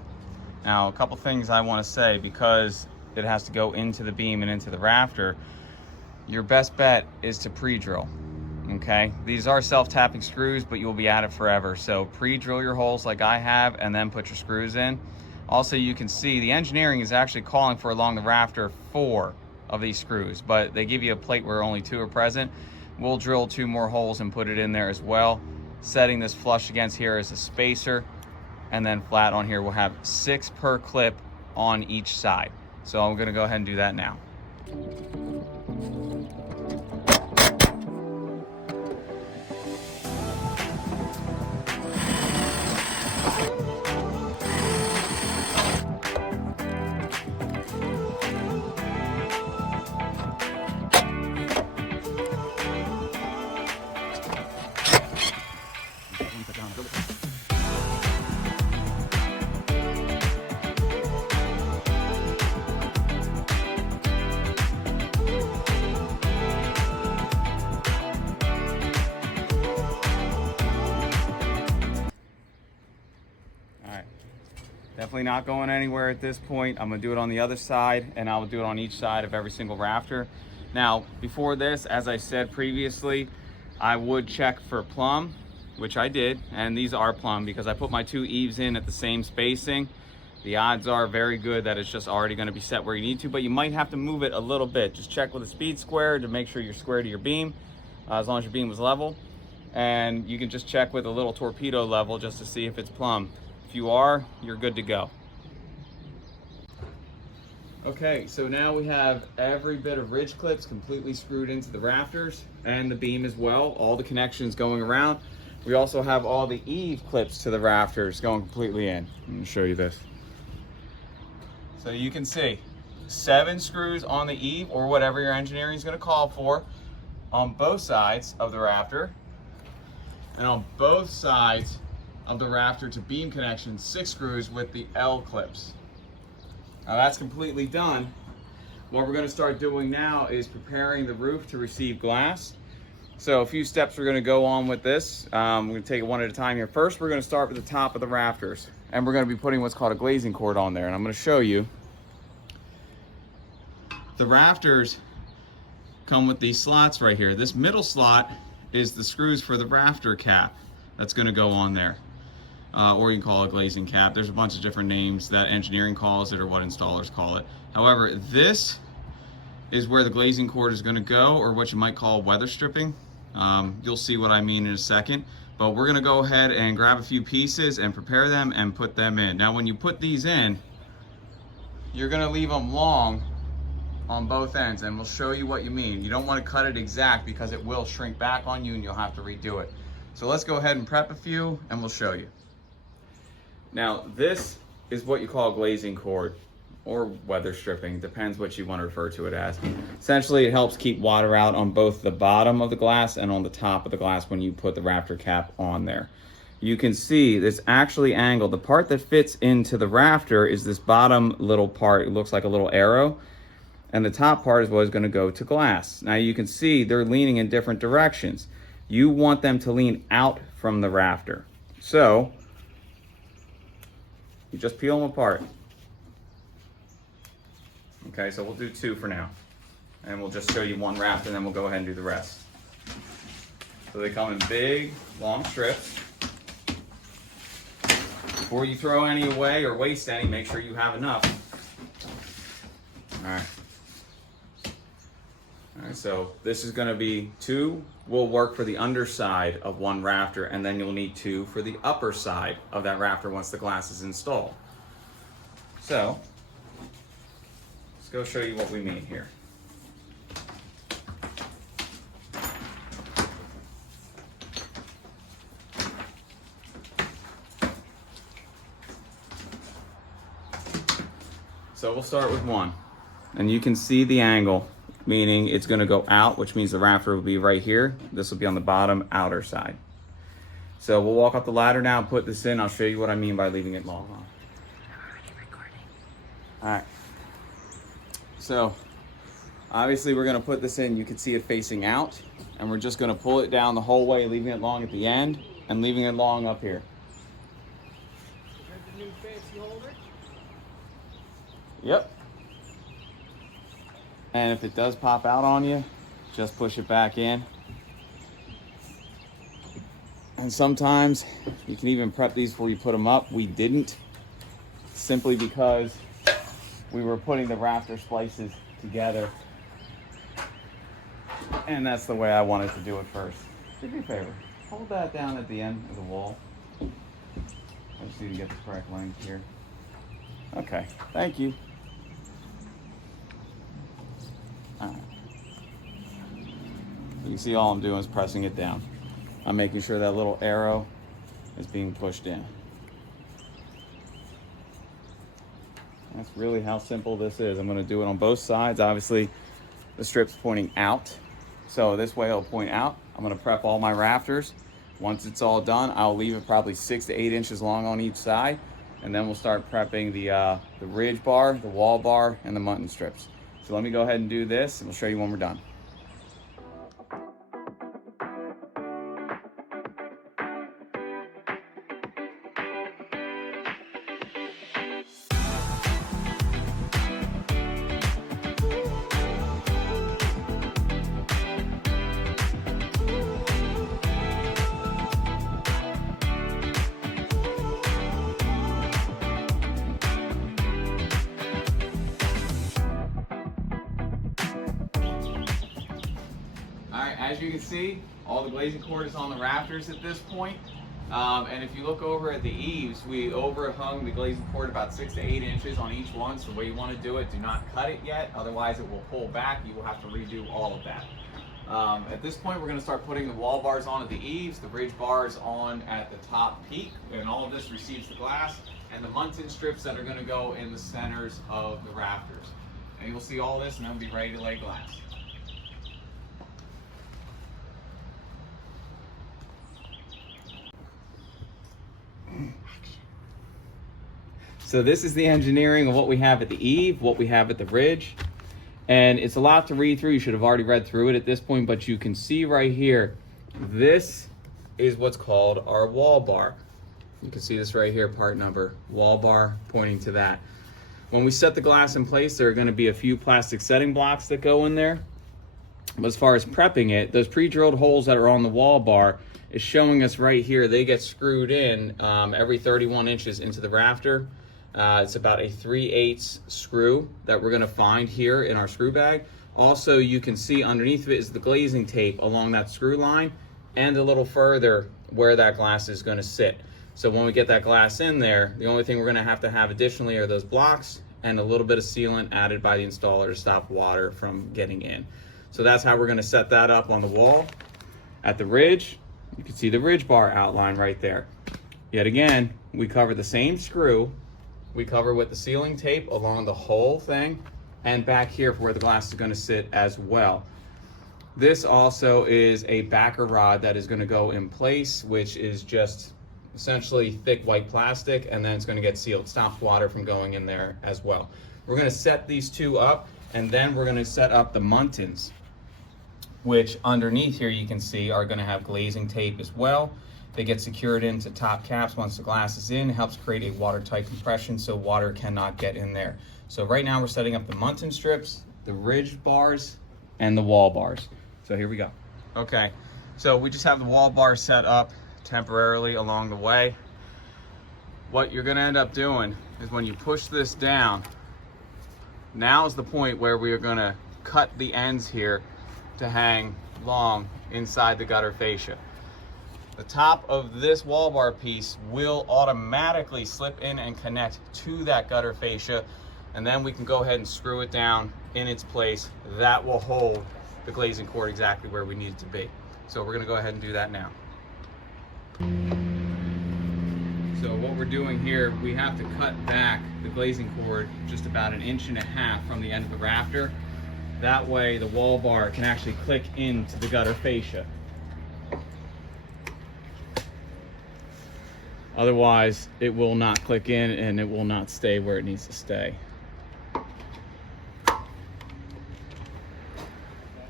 Now, a couple things I want to say, because it has to go into the beam and into the rafter, your best bet is to pre-drill, okay? These are self-tapping screws, but you'll be at it forever. So pre-drill your holes like I have, and then put your screws in. Also, you can see the engineering is actually calling for along the rafter 4 of these screws, but they give you a plate where only 2 are present. We'll drill 2 more holes and put it in there as well. Setting this flush against here as a spacer, and then flat on here we'll have 6 per clip on each side. So I'm going to go ahead and do that now. Definitely not going anywhere at this point. I'm gonna do it on the other side, and I will do it on each side of every single rafter. Now, before this, as I said previously, I would check for plumb, which I did, and these are plumb because I put my 2 eaves in at the same spacing. The odds are very good that it's just already gonna be set where you need to, but you might have to move it a little bit. Just check with a speed square to make sure you're square to your beam, as long as your beam was level. And you can just check with a little torpedo level just to see if it's plumb. If you are, you're good to go. Okay, so now we have every bit of ridge clips completely screwed into the rafters and the beam as well, all the connections going around. We also have all the eave clips to the rafters going completely in. Let me show you this. So you can see 7 screws on the eave, or whatever your engineering is going to call for, on both sides of the rafter, and on both sides of the rafter to beam connection, 6 screws with the L clips. Now that's completely done. What we're going to start doing now is preparing the roof to receive glass. So a few steps we're going to go on with this. We're going to take it one at a time here. First, we're going to start with the top of the rafters, and we're going to be putting what's called a glazing cord on there, and I'm going to show you. The rafters come with these slots right here. This middle slot is the screws for the rafter cap that's going to go on there. Or you can call it a glazing cap. There's a bunch of different names that engineering calls it or what installers call it. However, this is where the glazing cord is going to go, or what you might call weather stripping. You'll see what I mean in a second. But we're going to go ahead and grab a few pieces and prepare them and put them in. Now when you put these in, you're going to leave them long on both ends, and we'll show you what you mean. You don't want to cut it exact because it will shrink back on you and you'll have to redo it. So let's go ahead and prep a few and we'll show you. Now this is what you call glazing cord or weather stripping, depends what you want to refer to it as. Essentially it helps keep water out on both the bottom of the glass and on the top of the glass when you put the rafter cap on there. You can see it's actually angled. The part that fits into the rafter is this bottom little part. It looks like a little arrow, and the top part is what is going to go to glass. Now you can see they're leaning in different directions. You want them to lean out from the rafter. So you just peel them apart. Okay, so we'll do 2 for now. And we'll just show you one rafter and then we'll go ahead and do the rest. So they come in big, long strips. Before you throw any away or waste any, make sure you have enough. All right. All right, so this is going to be 2 will work for the underside of one rafter, and then you'll need 2 for the upper side of that rafter once the glass is installed. So let's go show you what we mean here. So we'll start with one. And you can see the angle, meaning it's gonna go out, which means the rafter will be right here. This will be on the bottom outer side. So we'll walk up the ladder now and put this in. I'll show you what I mean by leaving it long on. I'm already recording. All right. So obviously we're gonna put this in. You can see it facing out, and we're just gonna pull it down the whole way, leaving it long at the end and leaving it long up here. Is that the new fancy holder? Yep. And if it does pop out on you, just push it back in. And sometimes you can even prep these before you put them up. We didn't, simply because we were putting the rafter splices together. And that's the way I wanted to do it first. Do me a favor, hold that down at the end of the wall. I just need to get the correct length here. Okay, thank you. All right. You can see all I'm doing is pressing it down. I'm making sure that little arrow is being pushed in. That's really how simple this is. I'm going to do it on both sides. Obviously, the strip's pointing out, so this way it'll point out. I'm going to prep all my rafters. Once it's all done, I'll leave it probably 6 to 8 inches long on each side, and then we'll start prepping the ridge bar, the wall bar, and the mutton strips. So let me go ahead and do this, and we'll show you when we're done. As you can see, all the glazing cord is on the rafters at this point. And if you look over at the eaves, we overhung the glazing cord about 6 to 8 inches on each one. So the way you want to do it, do not cut it yet, otherwise it will pull back. You will have to redo all of that. At this point, we're going to start putting the wall bars on at the eaves, the ridge bars on at the top peak, and all of this receives the glass, and the muntin strips that are going to go in the centers of the rafters. And you'll see all this, and then we'll be ready to lay glass. So this is the engineering of what we have at the eave, what we have at the ridge. And it's a lot to read through. You should have already read through it at this point, but you can see right here, this is what's called our wall bar. You can see this right here, part number, wall bar pointing to that. When we set the glass in place, there are going to be a few plastic setting blocks that go in there. But as far as prepping it, those pre-drilled holes that are on the wall bar is showing us right here, they get screwed in every 31 inches into the rafter. It's about a 3/8 screw that we're going to find here in our screw bag. Also, you can see underneath of it is the glazing tape along that screw line and a little further where that glass is going to sit. So when we get that glass in there, the only thing we're going to have additionally are those blocks and a little bit of sealant added by the installer to stop water from getting in. So that's how we're going to set that up on the wall. At the ridge, you can see the ridge bar outline right there. Yet again, we cover the same screw. We cover with the sealing tape along the whole thing and back here for where the glass is going to sit as well. This also is a backer rod that is going to go in place, which is just essentially thick white plastic, and then it's going to get sealed. It stops water from going in there as well. We're going to set these two up, and then we're going to set up the muntins, which underneath here you can see are going to have glazing tape as well. They get secured into top caps once the glass is in. It helps create a watertight compression so water cannot get in there. So right now we're setting up the muntin strips, the ridge bars, and the wall bars. So here we go. Okay, so we just have the wall bars set up temporarily along the way. What you're gonna end up doing is when you push this down, now is the point where we are gonna cut the ends here to hang long inside the gutter fascia. The top of this wall bar piece will automatically slip in and connect to that gutter fascia, and then we can go ahead and screw it down in its place. That will hold the glazing cord exactly where we need it to be. So we're going to go ahead and do that now. So what we're doing here, we have to cut back the glazing cord just about 1.5 inches from the end of the rafter. That way the wall bar can actually click into the gutter fascia. Otherwise, it will not click in and it will not stay where it needs to stay.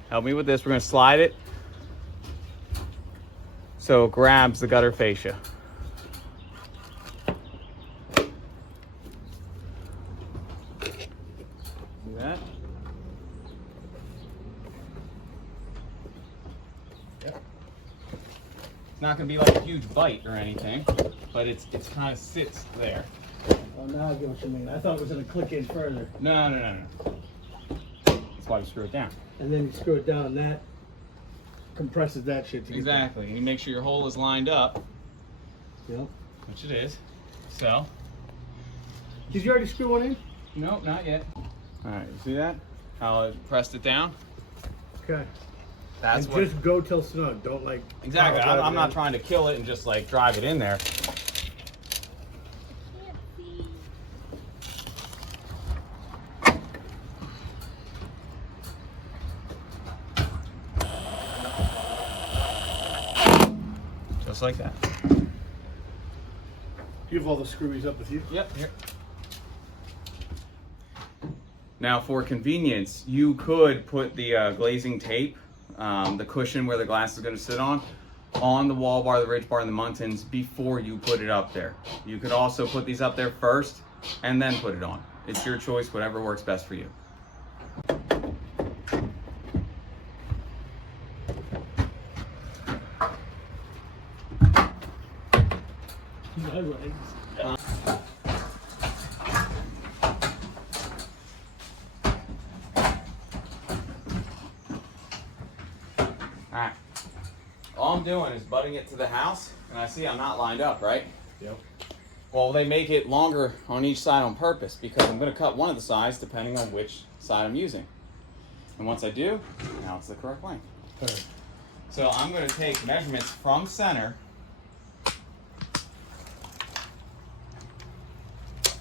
Help me with this. We're going to slide it so it grabs the gutter fascia. See that? Yep. It's not going to be like a huge bite or anything, but it's kind of sits there. Oh, now I get what you mean. I thought it was going to click in further. No. That's why you screw it down. And then you screw it down, and that compresses that shit together. Exactly. And you make sure your hole is lined up, Yep. which it is. So. Did you already screw one in? No, not yet. All right, you see that? How I pressed it down? Okay. That's and what. just go till snug. Don't like. Exactly. power drive I'm it not in. trying to kill it and just like drive it in there. Just like that. You have all the screwies up with you. Yep. Here. Now, for convenience, you could put the glazing tape, the cushion where the glass is going to sit on the wall bar, the ridge bar, and the muntins before you put it up there. You could also put these up there first and then put it on. It's your choice, whatever works best for you. My legs. Alright. All I'm doing is butting it to the house, and I see I'm not lined up, right? Yep. Well, they make it longer on each side on purpose because I'm going to cut one of the sides depending on which side I'm using. And once I do, now it's the correct length. Perfect. So I'm going to take measurements from center.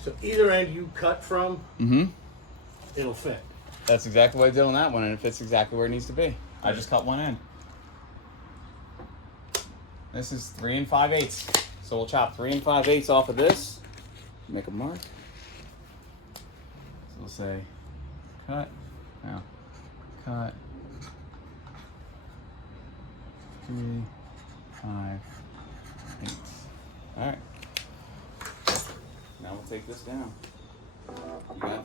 So either end you cut from, Mm-hmm. it'll fit. That's exactly what I did on that one, and it fits exactly where it needs to be. I just cut one end. This is 3 5/8. So we'll chop 3 5/8 off of this. Make a mark. So we'll say cut. Now cut 3 5/8. All right. Now we'll take this down. You got it?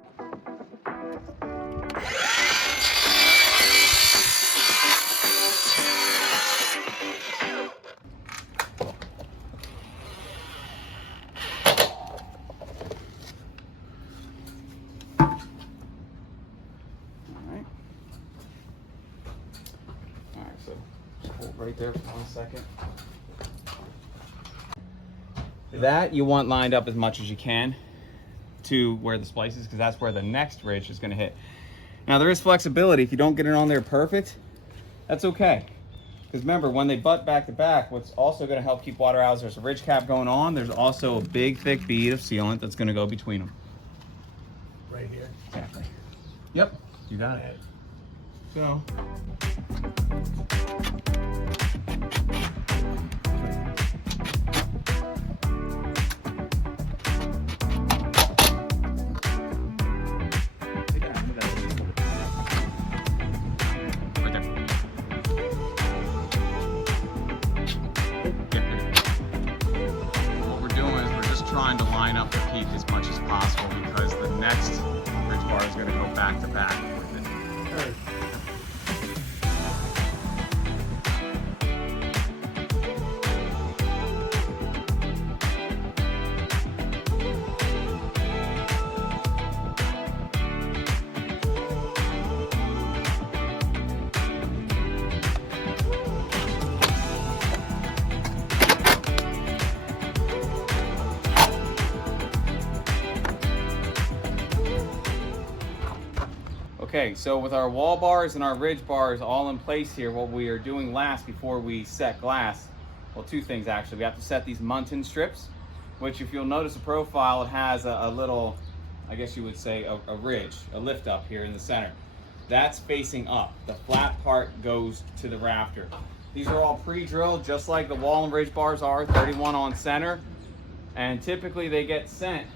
So just hold right there for 1 second. That you want lined up as much as you can to where the splice is, because that's where the next ridge is going to hit. Now there is flexibility. If you don't get it on there perfect, that's okay. Because remember, when they butt back to back, what's also going to help keep water out is there's a ridge cap going on. There's also a big thick bead of sealant that's going to go between them. Right here. Exactly. Yep, you got it. So. Trying to line up the peak as much as possible because the next ridge bar is going to go back to back with it. Right. Okay, so with our wall bars and our ridge bars all in place here, what we are doing last before we set glass, well, two things actually. We have to set these muntin strips, which if you'll notice the profile, it has a little, I guess you would say a ridge, a lift up here in the center. That's facing up. The flat part goes to the rafter. These are all pre-drilled, just like the wall and ridge bars are, 31 on center. And typically they get sent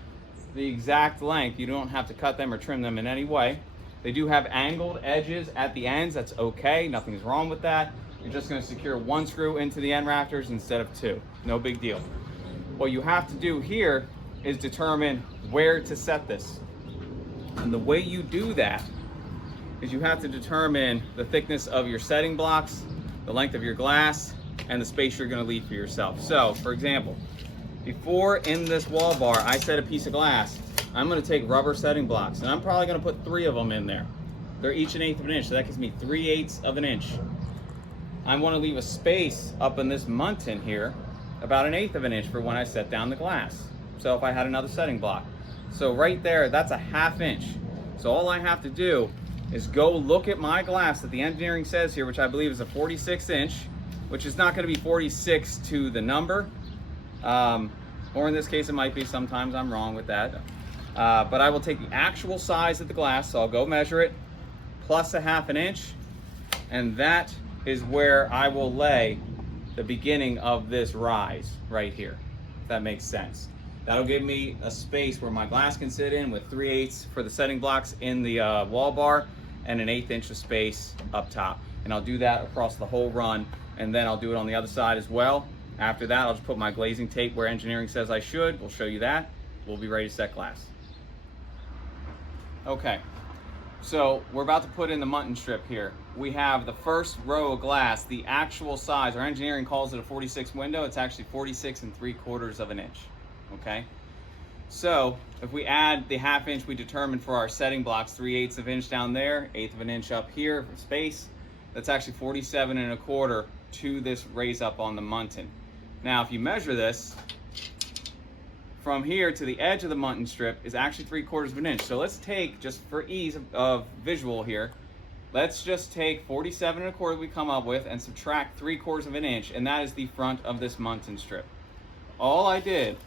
the exact length. You don't have to cut them or trim them in any way. They do have angled edges at the ends. That's okay, nothing's wrong with that. You're just gonna secure one screw into the end rafters instead of two. No big deal. What you have to do here is determine where to set this. And the way you do that is you have to determine the thickness of your setting blocks, the length of your glass, and the space you're gonna leave for yourself. So, for example, before in this wall bar, I set a piece of glass. I'm gonna take rubber setting blocks, and I'm probably gonna put 3 of them in there. They're each 1/8 of an inch, so that gives me 3/8 of an inch. I wanna leave a space up in this muntin here, about 1/8 of an inch for when I set down the glass. So if I had another setting block. So right there, that's a 1/2 inch. So all I have to do is go look at my glass that the engineering says here, which I believe is a 46 inch, which is not gonna be 46 to the number. Or in this case, it might be, sometimes I'm wrong with that. But I will take the actual size of the glass, so I'll go measure it, plus a 1/2 inch, and that is where I will lay the beginning of this rise right here, if that makes sense. That'll give me a space where my glass can sit in with 3/8 for the setting blocks in the wall bar and 1/8 inch of space up top. And I'll do that across the whole run, and then I'll do it on the other side as well. After that, I'll just put my glazing tape where engineering says I should. We'll show you that. We'll be ready to set glass. Okay, so we're about to put in the muntin strip here. We have the first row of glass, the actual size. Our engineering calls it a 46 window. It's actually 46 3/4 of an inch, okay? So if we add the 1/2 inch we determined for our setting blocks, 3/8 of an inch down there, 1/8 of an inch up here for space, that's actually 47 1/4 to this raise up on the muntin. Now, if you measure this, from here to the edge of the muntin strip is actually 3/4 of an inch. So let's take, just for ease of visual here, let's just take 47 1/4 we come up with and subtract 3/4 of an inch, and that is the front of this muntin strip. All I did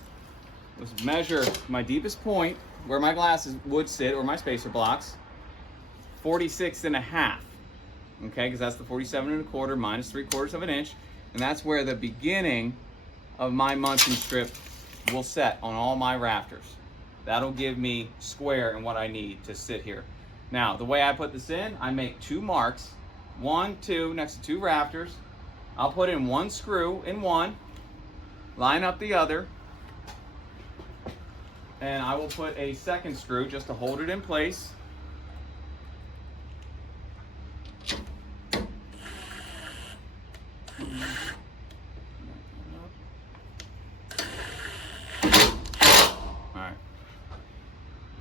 was measure my deepest point where my glasses would sit, or my spacer blocks, 46 1/2. Okay, because that's the 47 1/4 minus 3/4 of an inch, and that's where the beginning of my muntin strip will set on all my rafters. That'll give me square and what I need to sit here. Now, the way I put this in, I make 2 marks, 1, 2, next to 2 rafters. I'll put in 1 screw in one, line up the other, and I will put a second screw just to hold it in place.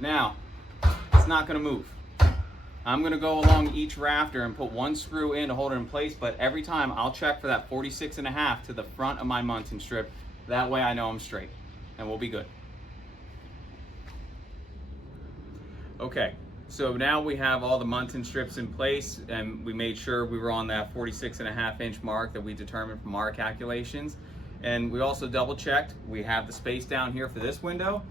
Now, it's not going to move. I'm going to go along each rafter and put 1 screw in to hold it in place, but every time I'll check for that 46 1/2 to the front of my muntin strip. That way I know I'm straight, and we'll be good. Okay, so now we have all the muntin strips in place, and we made sure we were on that 46 1/2 inch mark that we determined from our calculations. And we also double checked. We have the space down here for this window.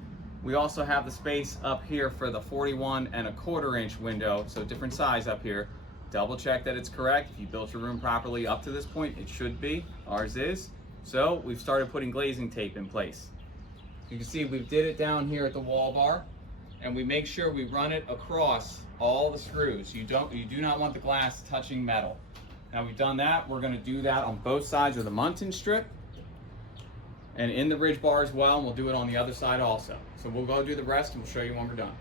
We also have the space up here for the 41 1/4 inch window, so different size up here. Double check that it's correct. If you built your room properly up to this point, it should be. Ours is. So we've started putting glazing tape in place. You can see we did it down here at the wall bar, and we make sure we run it across all the screws. You do not want the glass touching metal. Now we've done that. We're going to do that on both sides of the muntin strip and in the ridge bar as well, and we'll do it on the other side also. So we'll go do the rest and we'll show you when we're done.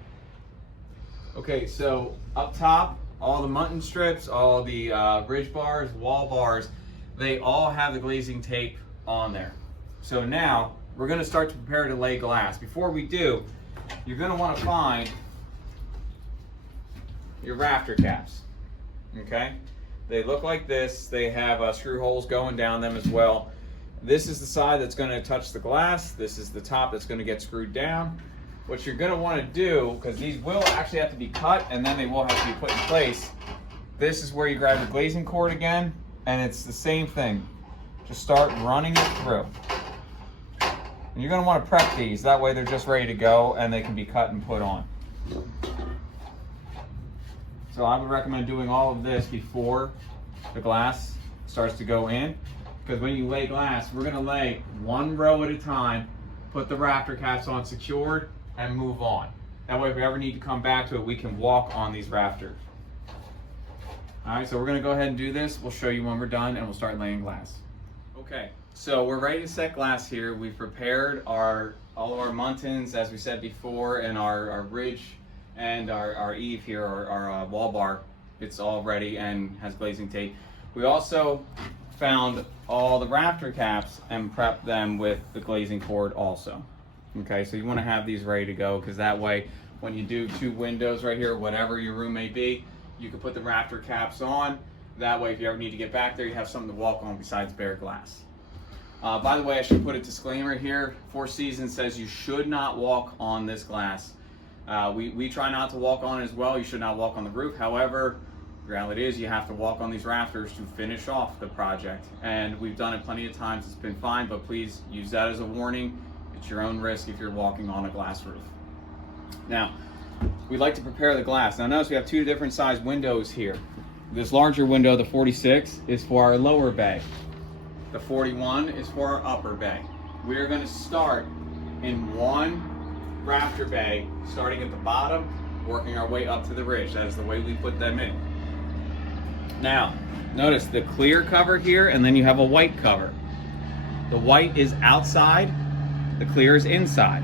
Okay, so up top, all the muntin strips, all the ridge bars, wall bars, they all have the glazing tape on there. So now we're going to start to prepare to lay glass. Before we do, you're going to want to find your rafter caps. Okay, they look like this. They have screw holes going down them as well. This is the side that's going to touch the glass. This is the top that's going to get screwed down. What you're going to want to do, because these will actually have to be cut and then they will have to be put in place, this is where you grab your glazing cord again, and it's the same thing. Just start running it through. And you're gonna wanna prep these, that way they're just ready to go and they can be cut and put on. So I would recommend doing all of this before the glass starts to go in, because when you lay glass, we're gonna lay one row at a time, put the rafter caps on secured, and move on. That way if we ever need to come back to it, we can walk on these rafters. All right, so we're gonna go ahead and do this. We'll show you when we're done and we'll start laying glass. Okay, so we're ready to set glass here. We've prepared all of our muntins, as we said before, and our ridge and our eave here, our wall bar. It's all ready and has glazing tape. We also found all the rafter caps and prepped them with the glazing cord also. Okay, so you want to have these ready to go, because that way when you do 2 windows right here, whatever your room may be, you can put the rafter caps on. That way if you ever need to get back there, you have something to walk on besides bare glass. By the way, I should put a disclaimer here. Four Seasons says you should not walk on this glass. We try not to walk on it as well. You should not walk on the roof. However, the reality is you have to walk on these rafters to finish off the project. And we've done it plenty of times. It's been fine, but please use that as a warning. It's your own risk if you're walking on a glass roof. Now, we like to prepare the glass. Now notice we have 2 different size windows here. This larger window, the 46, is for our lower bay. The 41 is for our upper bay. We are going to start in one rafter bay, starting at the bottom, working our way up to the ridge. That is the way we put them in. Now, notice the clear cover here, and then you have a white cover. The white is outside, the clear is inside.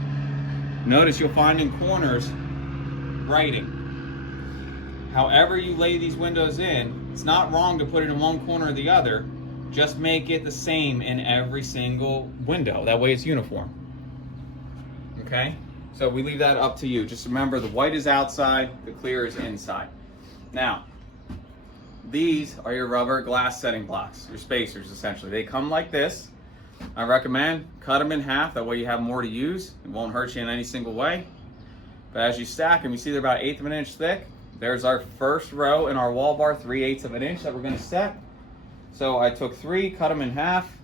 Notice you'll find in corners writing. However you lay these windows in, it's not wrong to put it in one corner or the other. Just make it the same in every single window. That way it's uniform. Okay? So we leave that up to you. Just remember the white is outside, the clear is inside. Now, these are your rubber glass setting blocks, your spacers essentially. They come like this. I recommend cut them in half, that way you have more to use. It won't hurt you in any single way. But as you stack them, you see they're about 1/8 of an inch thick. There's our first row in our wall bar, 3/8 of an inch that we're gonna set. So I took 3, cut them in half.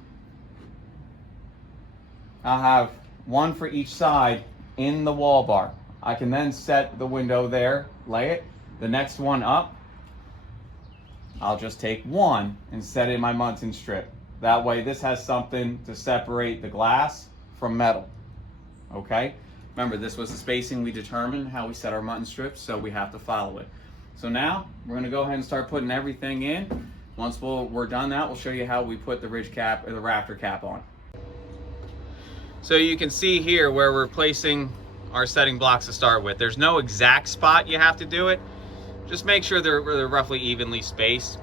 I'll have 1 for each side in the wall bar. I can then set the window there, lay it. The next one up, I'll just take 1 and set it in my muntin strip. That way this has something to separate the glass from metal. Okay? Remember, this was the spacing we determined how we set our muntin strips, so we have to follow it. So now we're gonna go ahead and start putting everything in. Once we're done that, we'll show you how we put the ridge cap or the rafter cap on. So you can see here where we're placing our setting blocks to start with. There's no exact spot you have to do it. Just make sure they're roughly evenly spaced.